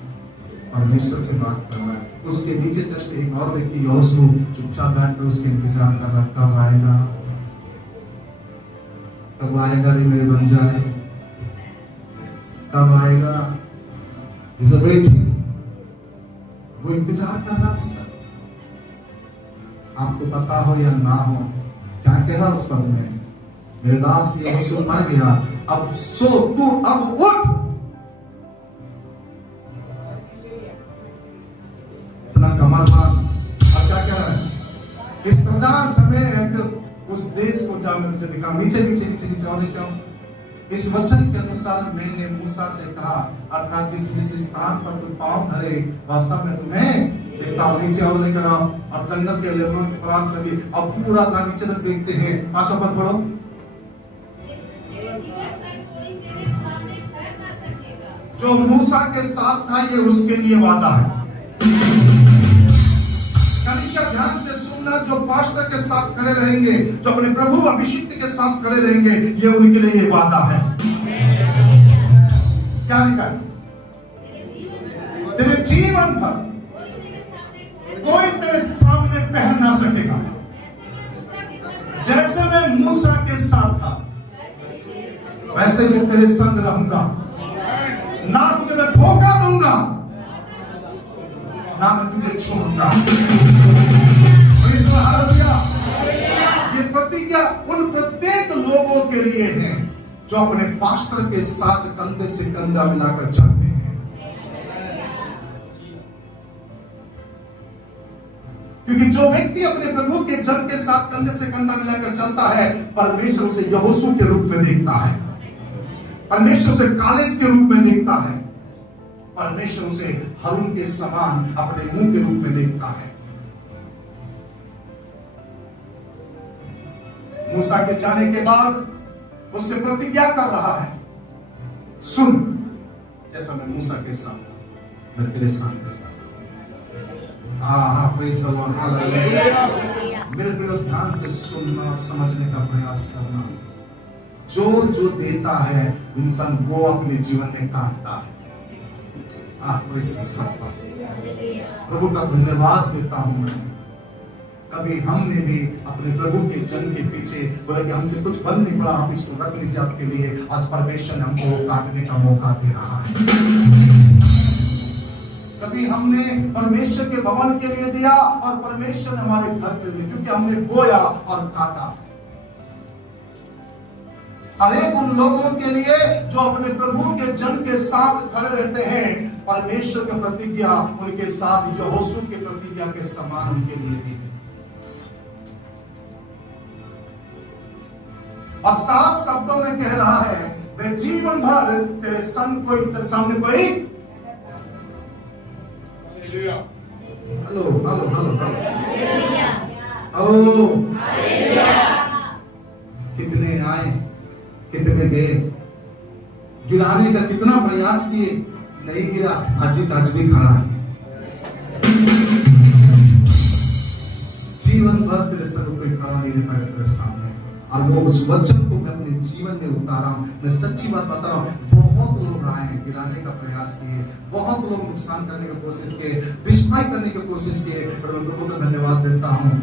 परमेश्वर से बात कर रहा है। उसके नीचे जस्ट एक और व्यक्ति यहोशू चुपचाप बैठकर उसके इंतजार कर रहा, कब आएगा, कब आएगा रे मेरे बंजारे, कब आएगा? इज वेटिंग, वो इंतजार कर रहा उसका। आपको पता हो या ना हो, क्या कह रहा उस पद में? मेरे दास यहोशू मर गया, अब सो तू अब उठ, अपना कमर बांध। अब क्या कह रहा है? इस प्रजा समेत उस देश को जा, मैं तुझे दिखाऊं। नीचे नीचे नीचे नीचे और नीचे आओ। इस वचन के अनुसार मैंने मूसा से कहा, अर्थात जिस जिस स्थान पर तुम पांव धरे वह सब मैं तुम्हें देता हूं। नीचे और लेकर आओ, और जंगल के लेबनोन के फरात नदी, अब पूरा था नीचे तक देखते हैं। 5 पर पढ़ो। जो मूसा के साथ था ये उसके लिए वादा है। कलीसिया ध्यान से सुनना, जो पास्टर के साथ खड़े रहेंगे, जो अपने प्रभु अभिषिक्त के साथ खड़े रहेंगे, ये उनके लिए ये वादा है। क्या लिखा है? तेरे जीवन भर कोई तेरे सामने पहन ना सकेगा। जैसे मैं मूसा के साथ था वैसे मैं तेरे संग रहूंगा, ना तुझे मैं धोखा दूंगा, ना मैं तुझे छोड़ूंगा। ये प्रतिज्ञा उन प्रत्येक लोगों के लिए है जो अपने पास्टर के साथ कंधे से कंधा मिलाकर चलते हैं। क्योंकि जो व्यक्ति अपने प्रभु के जन के साथ कंधे से कंधा मिलाकर चलता है, परमेश्वर उसे यहोशू के रूप में देखता है। परमेश्वर उसे कालेब के रूप में देखता है, परमेश्वर उसे हारून के समान अपने मुंह के रूप में देखता है। मूसा के जाने के बाद उससे प्रतिज्ञा कर रहा है, सुन, जैसा मैं मूसा के साथ मैं तेरे साथ मेरे प्रिय, ध्यान से सुनना और समझने का प्रयास करना। जो जो देता है इंसान वो अपने जीवन में काटता है। प्रभु का धन्यवाद देता हूं मैं। कभी हमने भी अपने प्रभु के जन के पीछे बोला कि हमसे कुछ बन नहीं पड़ा, आप इसको रख लीजिए आपके लिए। आज परमेश्वर हमको काटने का मौका दे रहा है। कभी हमने परमेश्वर के भवन के लिए दिया और परमेश्वर ने हमारे घर पे दिया, क्योंकि हमने बोया और काटा। अनेक उन लोगों के लिए जो अपने प्रभु के जन के साथ खड़े रहते हैं, परमेश्वर की प्रतिज्ञा उनके साथ यहोशू की प्रतिज्ञा के समान उनके लिए दी है। और साफ शब्दों में कह रहा है, मैं जीवन भर तेरे संग कोई तेरे सामने कोई हेलो हेलो हेलो हेलो कितने आए कितने गए, गिराने का कितना प्रयास किए, नहीं गिरा, अजीत आज भी खड़ा है। जीवन भर तेरे संग कोई खड़ा नहीं रह पाएगा तेरे सामने। और वो उस वचन को मैं अपने जीवन में उतारा हूं। मैं सच्ची बात बता रहा हूं, बहुत लोग आए हैं, गिराने का प्रयास किए, बहुत लोग नुकसान करने की कोशिश किए, डिस्ट्रॉय करने की कोशिश किए, पर मैं प्रभु का धन्यवाद देता हूं,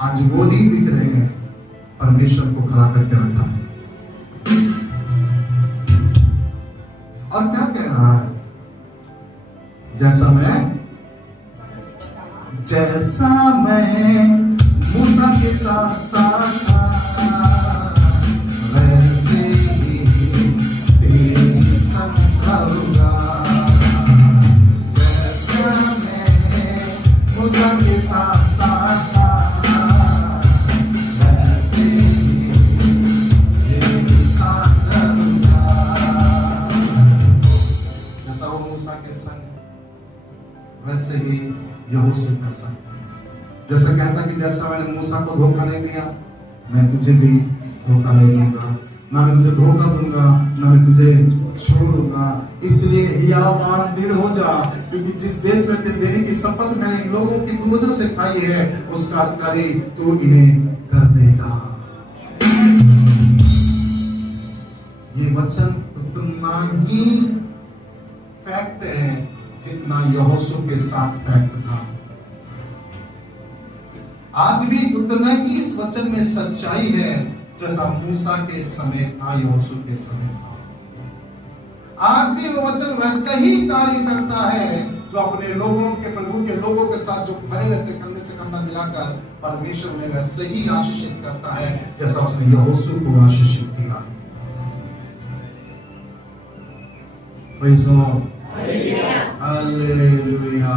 आज वो नहीं बिक रहे हैं, परमेश्वर को खड़ा करके रखा है। और क्या कह रहा है, जैसा मैं मूसा के साथ साथ था, वैसे ही तेरे संग रहूंगा। जैसा मैं मूसा के साथ साथ था, वैसे ही तेरे साथ रहूंगा। जैसा वो मूसा के संग, वैसे ही यहोशू का संग। जैसा कहता कि जैसा मैंने मूसा को धोखा नहीं दिया, मैं तुझे भी धोखा नहीं दूंगा, ना मैं तुझे धोखा दूंगा, ना मैं तुझे छोड़ूंगा। इसलिए हियावान दृढ़ हो जा, क्योंकि जिस देश में तेरे देने की शपथ मैंने इन लोगों की पूर्वजों से खाई है, उसका अधिकारी तू इन्हें कर देगा। ये वचन उतना ही फैक्ट है जितना यहोशू के साथ फैक्ट था। आज भी उतना ही इस वचन में सच्चाई है जैसा मूसा के समय था, यहोशू के समय था। आज भी वो वचन वैसे ही कार्य करता है, जो अपने लोगों के प्रभु के लोगों के साथ जो खड़े रहते कंधे से कंधा मिलाकर, परमेश्वर उन्हें वैसे ही आशीषित करता है जैसा उसने यहोशू को आशीषित किया। Praise the Lord, hallelujah,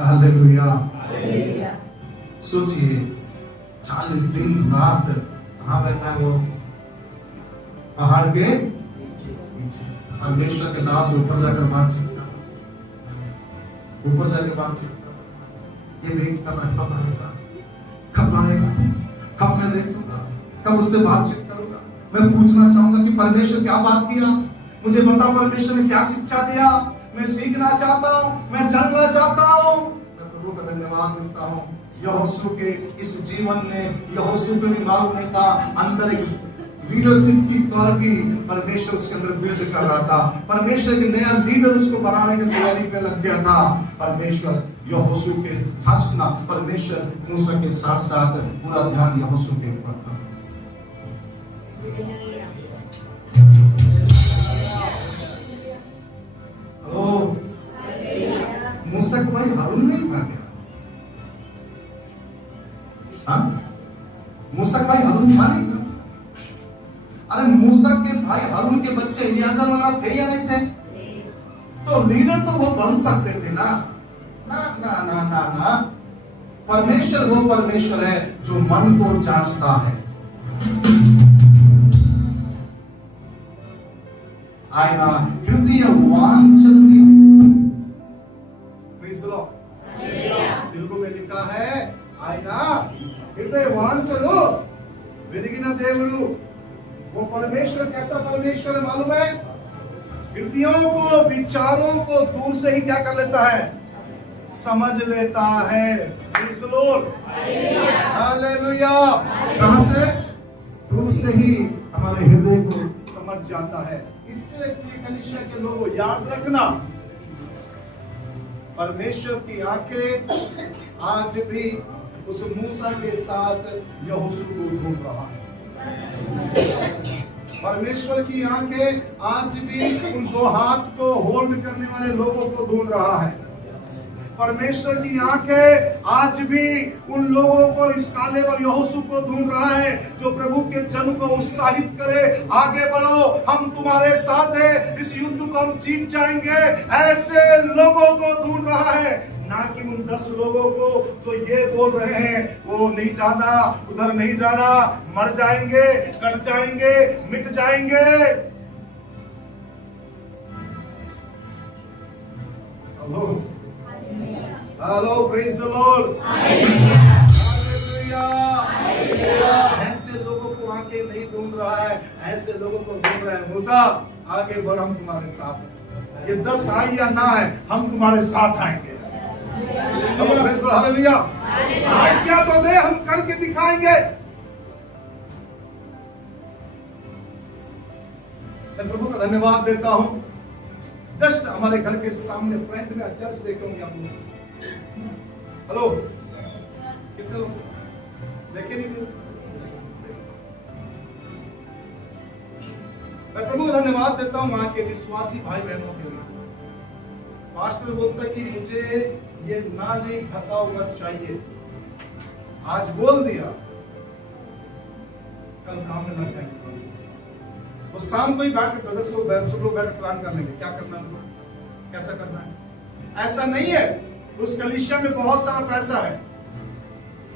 hallelujah. सोचिए 40 दिन रात कहां बैठा है वो, पहाड़ के नीचे। परमेश्वर के दास ऊपर जाकर बातचीत कर, ऊपर जाकर बातचीत कर, ये वेट कर रहा कब आएगा, कब आएगा, कब मैं देखूंगा, कब उससे बातचीत करूंगा। मैं पूछना चाहूंगा कि परमेश्वर क्या बात किया, मुझे बताओ परमेश्वर ने क्या शिक्षा दिया। मैं सीखना चाहता हूं, मैं जानना चाहता हूं। मैं प्रभु का धन्यवाद देता हूं, यहोशू के इस जीवन ने, यहोशू को भी मालूम नहीं था, अंदर एक लीडरशिप की क्वालिटी परमेश्वर उसके अंदर बिल्ड कर रहा था। परमेश्वर के नया लीडर उसको बनाने की तैयारी पे लग गया था। परमेश्वर यहोशू के साथ सुना, परमेश्वर मूसा के साथ साथ पूरा ध्यान यहोशू के ऊपर था। हेलो, मूसा को भाई हारून नहीं था क्या? मूसा के भाई हारून था नहीं था? अरे मूसा के भाई हारून के बच्चे इलियाजर वगैरह थे या नहीं थे? तो लीडर तो वो बन सकते थे ना। ना ना ना ना ना, परमेश्वर वो परमेश्वर है जो मन को जांचता है। ఆయన హృదయ వాంఛల్ని Praise the Lord. తెలుగు में लिखा है ఆయన హృదయ వాంఛలు వెలిగిన దేవుడు. वो परमेश्वर कैसा परमेश्वर है मालूम है? हृदयों को विचारों को दूर से ही क्या कर लेता है? समझ लेता है. Praise the Lord. हालेलुया. कहां से? दूर से ही हमारे हृदय को समझ जाता है. इसलिए कलीसिया के लोगों याद रखना, परमेश्वर की आंखें आज भी उस मूसा के साथ यहोशू को ढूंढ रहा है. परमेश्वर की आंखें आज भी उन दो हाथ को होल्ड करने वाले लोगों को ढूंढ रहा है. परमेश्वर की आंखें आज भी उन लोगों को, इस कालेब और यहोशू को ढूंढ रहा है जो प्रभु के जन को उत्साहित करे, आगे बढ़ो, हम तुम्हारे साथ हैं, इस युद्ध को हम जीत जाएंगे. ऐसे लोगों को ढूंढ रहा है, ना कि उन 10 लोगों को जो ये बोल रहे हैं वो नहीं जाना, उधर नहीं जाना, मर जाएंगे, कट जाएंगे, मिट जाएंगे. Hello, praise the Lord. Hallelujah. ऐसे लोगों को आके नहीं ढूंढ रहा है, ऐसे लोगों को ढूंढ रहा है. मूसा आगे बढ़, हम तुम्हारे साथ हैं. ये 10 आए या ना आए, हम तुम्हारे साथ आएंगे. हालेलुया. आज्ञा तो दे, हम करके दिखाएंगे. मैं प्रभु का धन्यवाद देता हूं. जस्ट हमारे घर के सामने फ्रंट में चर्च देखे होंगे आप लोग. हेलो, कितने लोग देखे नहीं? मैं प्रभु को धन्यवाद देता हूं वहां के विश्वासी भाई बहनों के लिए. पास्टर बोलता है कि मुझे ये नाली ढका हुआ चाहिए. आज बोल दिया, कल काम में लग जाएंगे. वो शाम को ही बैठ ब्रदर सब लोग बैठ प्लान कर लेंगे क्या करना है, कैसा करना है. ऐसा नहीं है. उस कलीसिया में बहुत सारा पैसा है,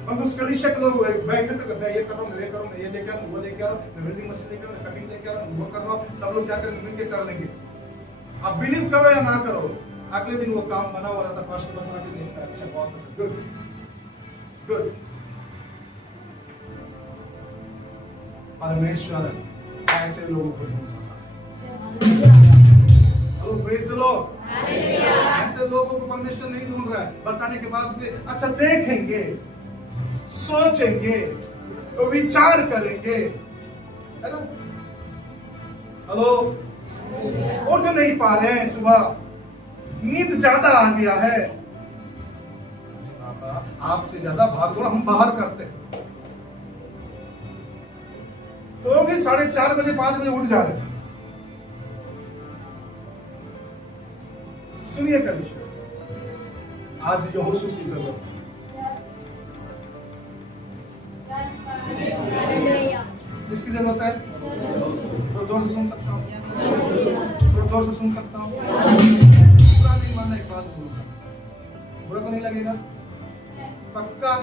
और उस कलीसिया के लोग बैठे तो करते हैं, ये कर रहा हूँ, ये करूँ, ये लेकर आऊँ, वो लेकर आऊँ, वेल्डिंग मशीन लेकर आऊँ, कटिंग लेकर आऊँ, वो कर रहा हूँ. सब लोग क्या करेंगे, मिलकर कर लेंगे. आप बिलीव करो या ना करो, अगले दिन वो काम बना हुआ रहता. पास्टर बस आके देखता है, अच्छा बहुत गुड गुड. परमेश्वर ऐसे लोगों को हेलो, प्रेज द लॉर्ड. ऐसे लोगों को परमेश्वर नहीं ढूंढ रहा है. बताने के बाद भी अच्छा देखेंगे, सोचेंगे, तो विचार करेंगे. हेलो हेलो, उठ नहीं पा रहे हैं, सुबह नींद ज्यादा आ गया है. आपसे ज्यादा भागदौड़ हम बाहर करते हैं, तो भी 4:30 बजे 5 बजे उठ जा रहे हैं. सुनिए कलीसिया, आज यहोशू की जरूरत है. किसकी जरूरत है? थोड़ा जोर से सुन सकता हूँ, थोड़ा जोर से सुन सकता हूँ. बुरा नहीं मानना, एक बात बोलूंगा, बुरा तो नहीं लगेगा? पक्का?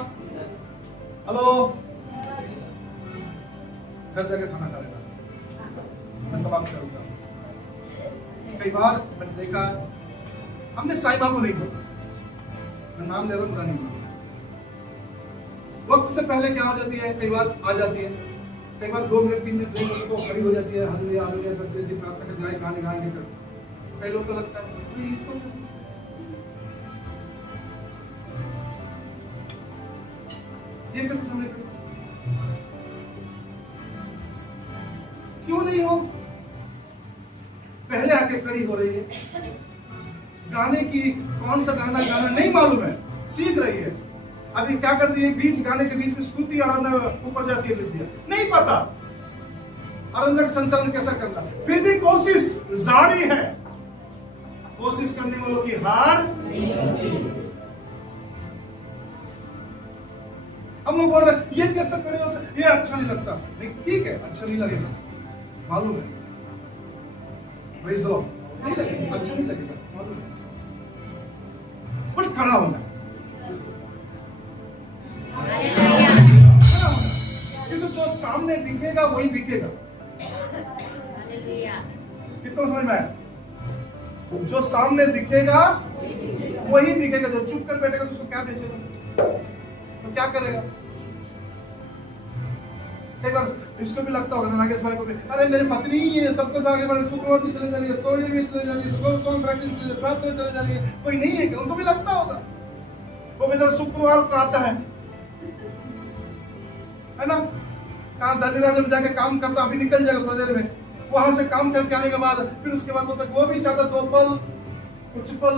हेलो, घर जाके खाना खा लेना, मैं समाप्त करूंगा. कई बार मैंने देखा, हमने साईं बाबा को नहीं बोला, मैं नाम ले रहा हूं, नहीं बोला. वक्त से पहले क्या हो जाती है, कई बार आ जाती है, कई बार 2 मिनट 3 मिनट तो खड़ी हो जाती है. हालेलुया हालेलुया करते दिन प्रार्थना करते जाए, गाने गाएंगे कर. कई लोग को लगता है ये कैसे समझ, क्यों नहीं हो? पहले आके खड़ी हो रही है. गाने की कौन सा गाना गाना नहीं मालूम है, सीख रही है. अभी क्या कर दिए, बीच गाने के बीच में स्तुति आराधना ऊपर जाती है, लिख दिया, नहीं पता आराधना का संचालन कैसा करना. फिर भी कोशिश जारी है. कोशिश करने वालों की हार नहीं होती. हम लोग बोल रहे ये कैसे करे, ये अच्छा नहीं लगता. नहीं, ठीक है, अच्छा नहीं लगेगा, मालूम है. Praise the Lord. नहीं लगेगा, अच्छा नहीं लगेगा, मालूम है, बट खड़ा होना. क्योंकि जो सामने दिखेगा वही बिकेगा. कितना समझ में आया? जो सामने दिखेगा वही बिकेगा। जो चुप कर बैठेगा तो उसको क्या बेचेगा, तो क्या करेगा? कई बार इसको भी लगता होगा नागेश भाई को भी, अरे मेरी पत्नी ही है, सब कुछ आगे बढ़, शुक्रवार भी चले जा रही है, तोड़ने भी चले जा रही है, सॉन्ग प्रैक्टिस प्रार्थना में चले जा रही है, कोई नहीं है कि उनको भी लगता होगा। वो बेचारा शुक्रवार को आता है ना, कहाँ धनीराज में जाके काम करता, अभी निकल जाएगा थोड़ी देर में, वहां से काम करके आने के बाद फिर उसके बाद तक वो भी चाहता दो पल कुछ पल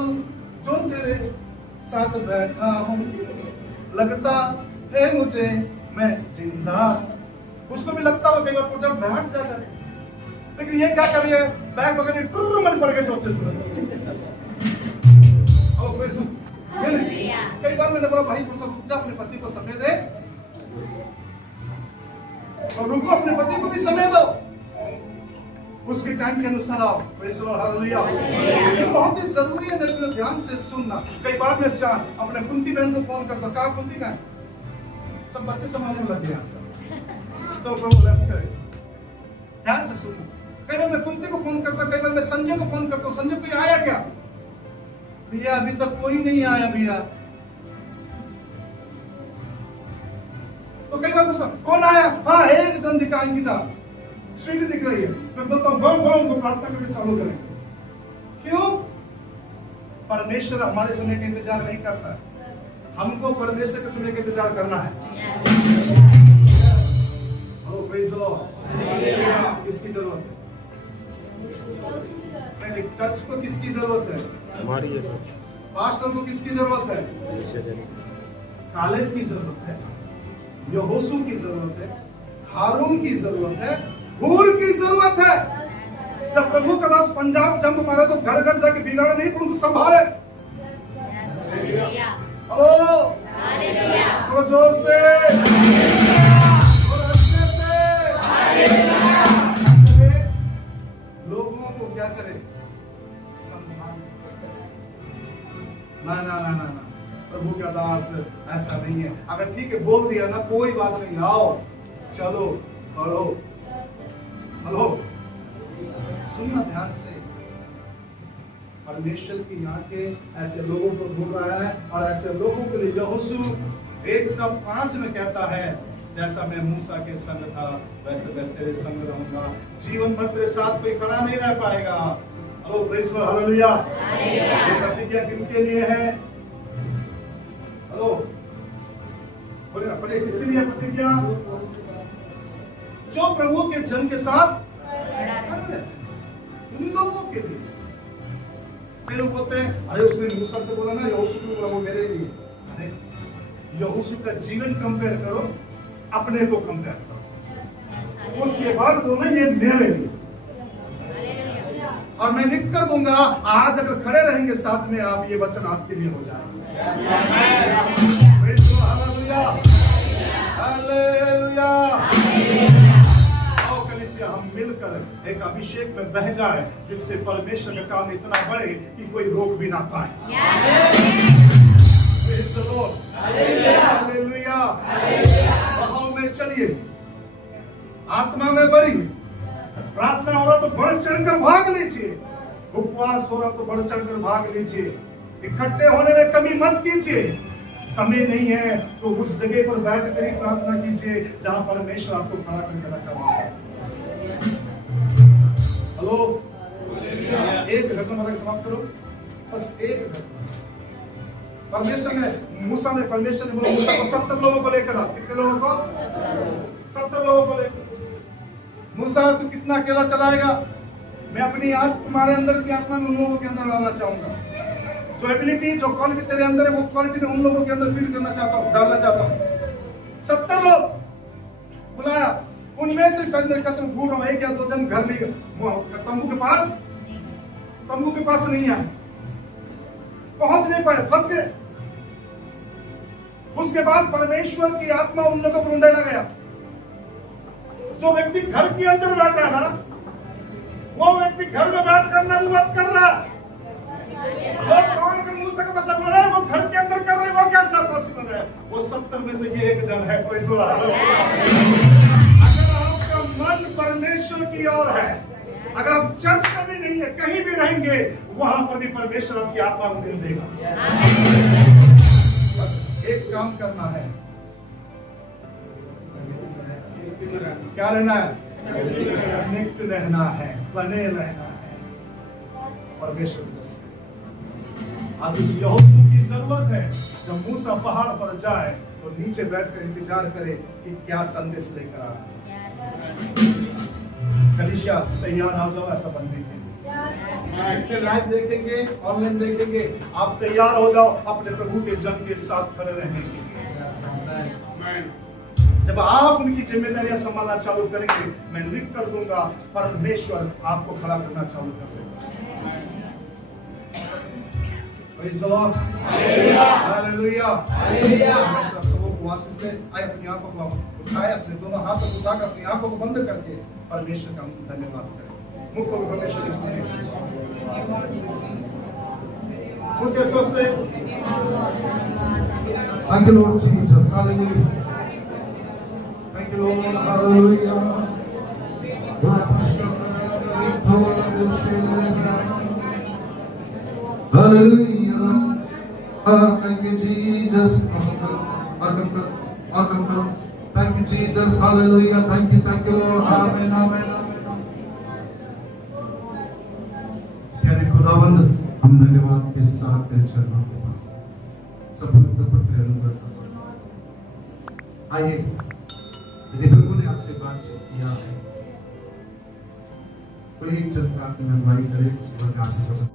जो तेरे साथ बैठा हूं, लगता है मुझे मैं जिंदा। उसको भी लगता होगा कई बार जब बैठ जाता है, लेकिन ये क्या कर रही है, बैग वगैरह टुर्र मन पर के कई बार मैंने बोला भाई थोड़ा सा रुक जा, अपने पति को समय दे और रुको, अपने पति को भी समय दो, उसके टाइम के अनुसार आओ। हालेलुया। ये बहुत ही जरूरी है, मेरे को ध्यान से सुनना। कई बार मैं अपने कुंती बहन को फोन करता, कहा कुंती का है, सब बच्चे संभालने में लग गए आजकल, तो प्रभु ब्लेस करे, ध्यान से सुनना। कई बार मैं कुंती को फोन करता, कई बार मैं संजय को फोन करता हूँ, संजय कोई आया क्या? भैया अभी तक कोई नहीं आया भैया। तो कई बार पूछता कौन आया? हाँ एक जन दिखा, अंकिता स्वीट दिख रही है। मैं बोलता हूँ गाँव गाँव को प्रार्थना करके चालू करें। क्यों? परमेश्वर हमारे समय का इंतजार नहीं करता है, हमको परमेश्वर के समय का इंतजार करना है। Hello praise the Lord. किसकी जरूरत है? चर्च को किसकी जरूरत है? हमारी जरूरत। पास्टर को किसकी जरूरत है? कालेब की जरूरत है, यहोशू की जरूरत है, हारून की जरूरत है, हूर की जरूरत है। जब प्रभु का दास पंजाब जंप मारे तो घर घर जाके बिगाड़े नहीं, परंतु संभाले। हेलो, थोड़ा जोर से, थोड़ा अच्छे से। लोगों को क्या करे? संभाल। ना ना ना ना ना, प्रभु का दास ऐसा नहीं है। अगर ठीक है बोल दिया ना, कोई बात नहीं, आओ चलो पढ़ो। हेलो, सुनना ध्यान से। परमेश्वर की आंखें ऐसे लोगों को ढूंढ रहा है, और ऐसे लोगों के लिए यहोशू 1:5 में कहता है, जैसा मैं मूसा के संग था वैसे मैं तेरे संग रहूंगा, जीवन भर तेरे साथ कोई खड़ा नहीं रह पाएगा। Hello praise the Lord, hallelujah. ये प्रतिज्ञा किनके लिए है? हेलो, बोलिए ना, पढ़िए, किसके लिए प्रतिज्ञा? जो प्रभु के जन के साथ उन लोगों के लिए। कई लोग बोलते हैं अरे उसने मूसा से बोला ना, यहोशू को बोला, वो मेरे लिए। अरे यहोशू का जीवन कंपेयर करो, अपने को कंपेयर करो, उसके बाद बोलना ये मेरे लिए। और मैं लिख कर दूंगा, आज अगर खड़े रहेंगे साथ में आप, ये वचन आपके लिए हो जाएगा। हालेलुया। आओ कलीसिया, हम मिलकर एक अभिषेक में बह जाए, जिससे परमेश्वर का काम इतना बढ़े कि कोई रोक भी ना पाए। हालेलुया। बहाव में चलिए, आत्मा में बढ़िए, प्रार्थना हो रहा तो बढ़ चढ़कर भाग लीजिए, उपवास हो रहा तो बढ़ चढ़कर भाग लीजिए, इकट्ठे होने में कमी मत कीजिए। समय नहीं है तो उस जगह पर बैठ कर ही प्रार्थना कीजिए जहां परमेश्वर आपको खड़ा करके रखा हुआ है। हेलो, एक घटना बता के समाप्त करो, बस एक घटना। परमेश्वर ने बोला मूसा को 70 लोगों को लेकर आ। कितने लोगों को? 70 लोगों को लेकर। मूसा तू कितना अकेला चलाएगा? मैं अपनी तुम्हारे अंदर की आत्मा में उन लोगों के अंदर डालना चाहूंगा। जो एबिलिटी, जो क्वालिटी तेरे अंदर है, वो क्वालिटी में उन लोगों के अंदर फीड करना चाहता हूँ, डालना चाहता हूँ। 70 लोग बुलाया, उनमें से शायद मेरे कसम भूल रहा हूँ, 1 या 2 जन घर नहीं, तंबू के पास नहीं आए, पहुंच नहीं पाए, फंस गए। उसके बाद परमेश्वर की आत्मा उन लोगों को ढूंढने लगा। जो व्यक्ति घर के अंदर बैठा ना, वो व्यक्ति घर में बैठ कर नबूवत कर रहा। लोग कौन कर मूसा का भाषा बोल रहे हैं, वो घर के अंदर कर रहे हैं, वो कैसा पॉसिबल है? वो 70 में से ये एक जन है। Praise the Lord. अगर आपका मन परमेश्वर की ओर है, अगर आप चर्च में भी जाएंगे वहां पर भी परमेश्वर आपकी आत्मा को दिल देगा। एक काम करना है, क्या रहना है? कनेक्ट रहना है, बने रहना है परमेश्वर से। आज इस यहोशू की जरूरत है जब मूसा पहाड़ पर जाए तो नीचे बैठकर इंतजार करे कि क्या संदेश लेकर आ रहा है। कलीसिया तैयार हो जाओ ऐसा बनने के लिए। जितने लाइव देखेंगे, ऑनलाइन देखेंगे, आप तैयार हो जाओ अपने प्रभु के जन के साथ खड़े रहने के लिए। जब आप उनकी जिम्मेदारियां संभालना चालू करेंगे, मैं लिख कर दूंगा, परमेश्वर आपको खड़ा करना चालू कर देगा। Praise the Lord. Hallelujah. आशीष से आए, अपनी आंखों को उठाए, अपने दोनों हाथों को उठाकर अपनी आंखों को बंद करके परमेश्वर का धन्यवाद करें। मुख को परमेश्वर की स्तुति ऊंचे स्वर से Thank you, Lord Jesus. Hallelujah. Thank you, Lord. Hallelujah. Hallelujah. Thank you, Jesus. Thank you, Jesus. Hallelujah. Thank you, Lord. Amen. Amen. प्यारे खुदावंद, हम धन्यवाद के साथ तेरे चरणों के पास सब पर तेरे अनुग्रह का। आइए, यदि प्रभु ने आपसे बातचीत किया है, कोई एक जन प्रार्थना में अगुवाई करे, उसके बाद आशीष वचन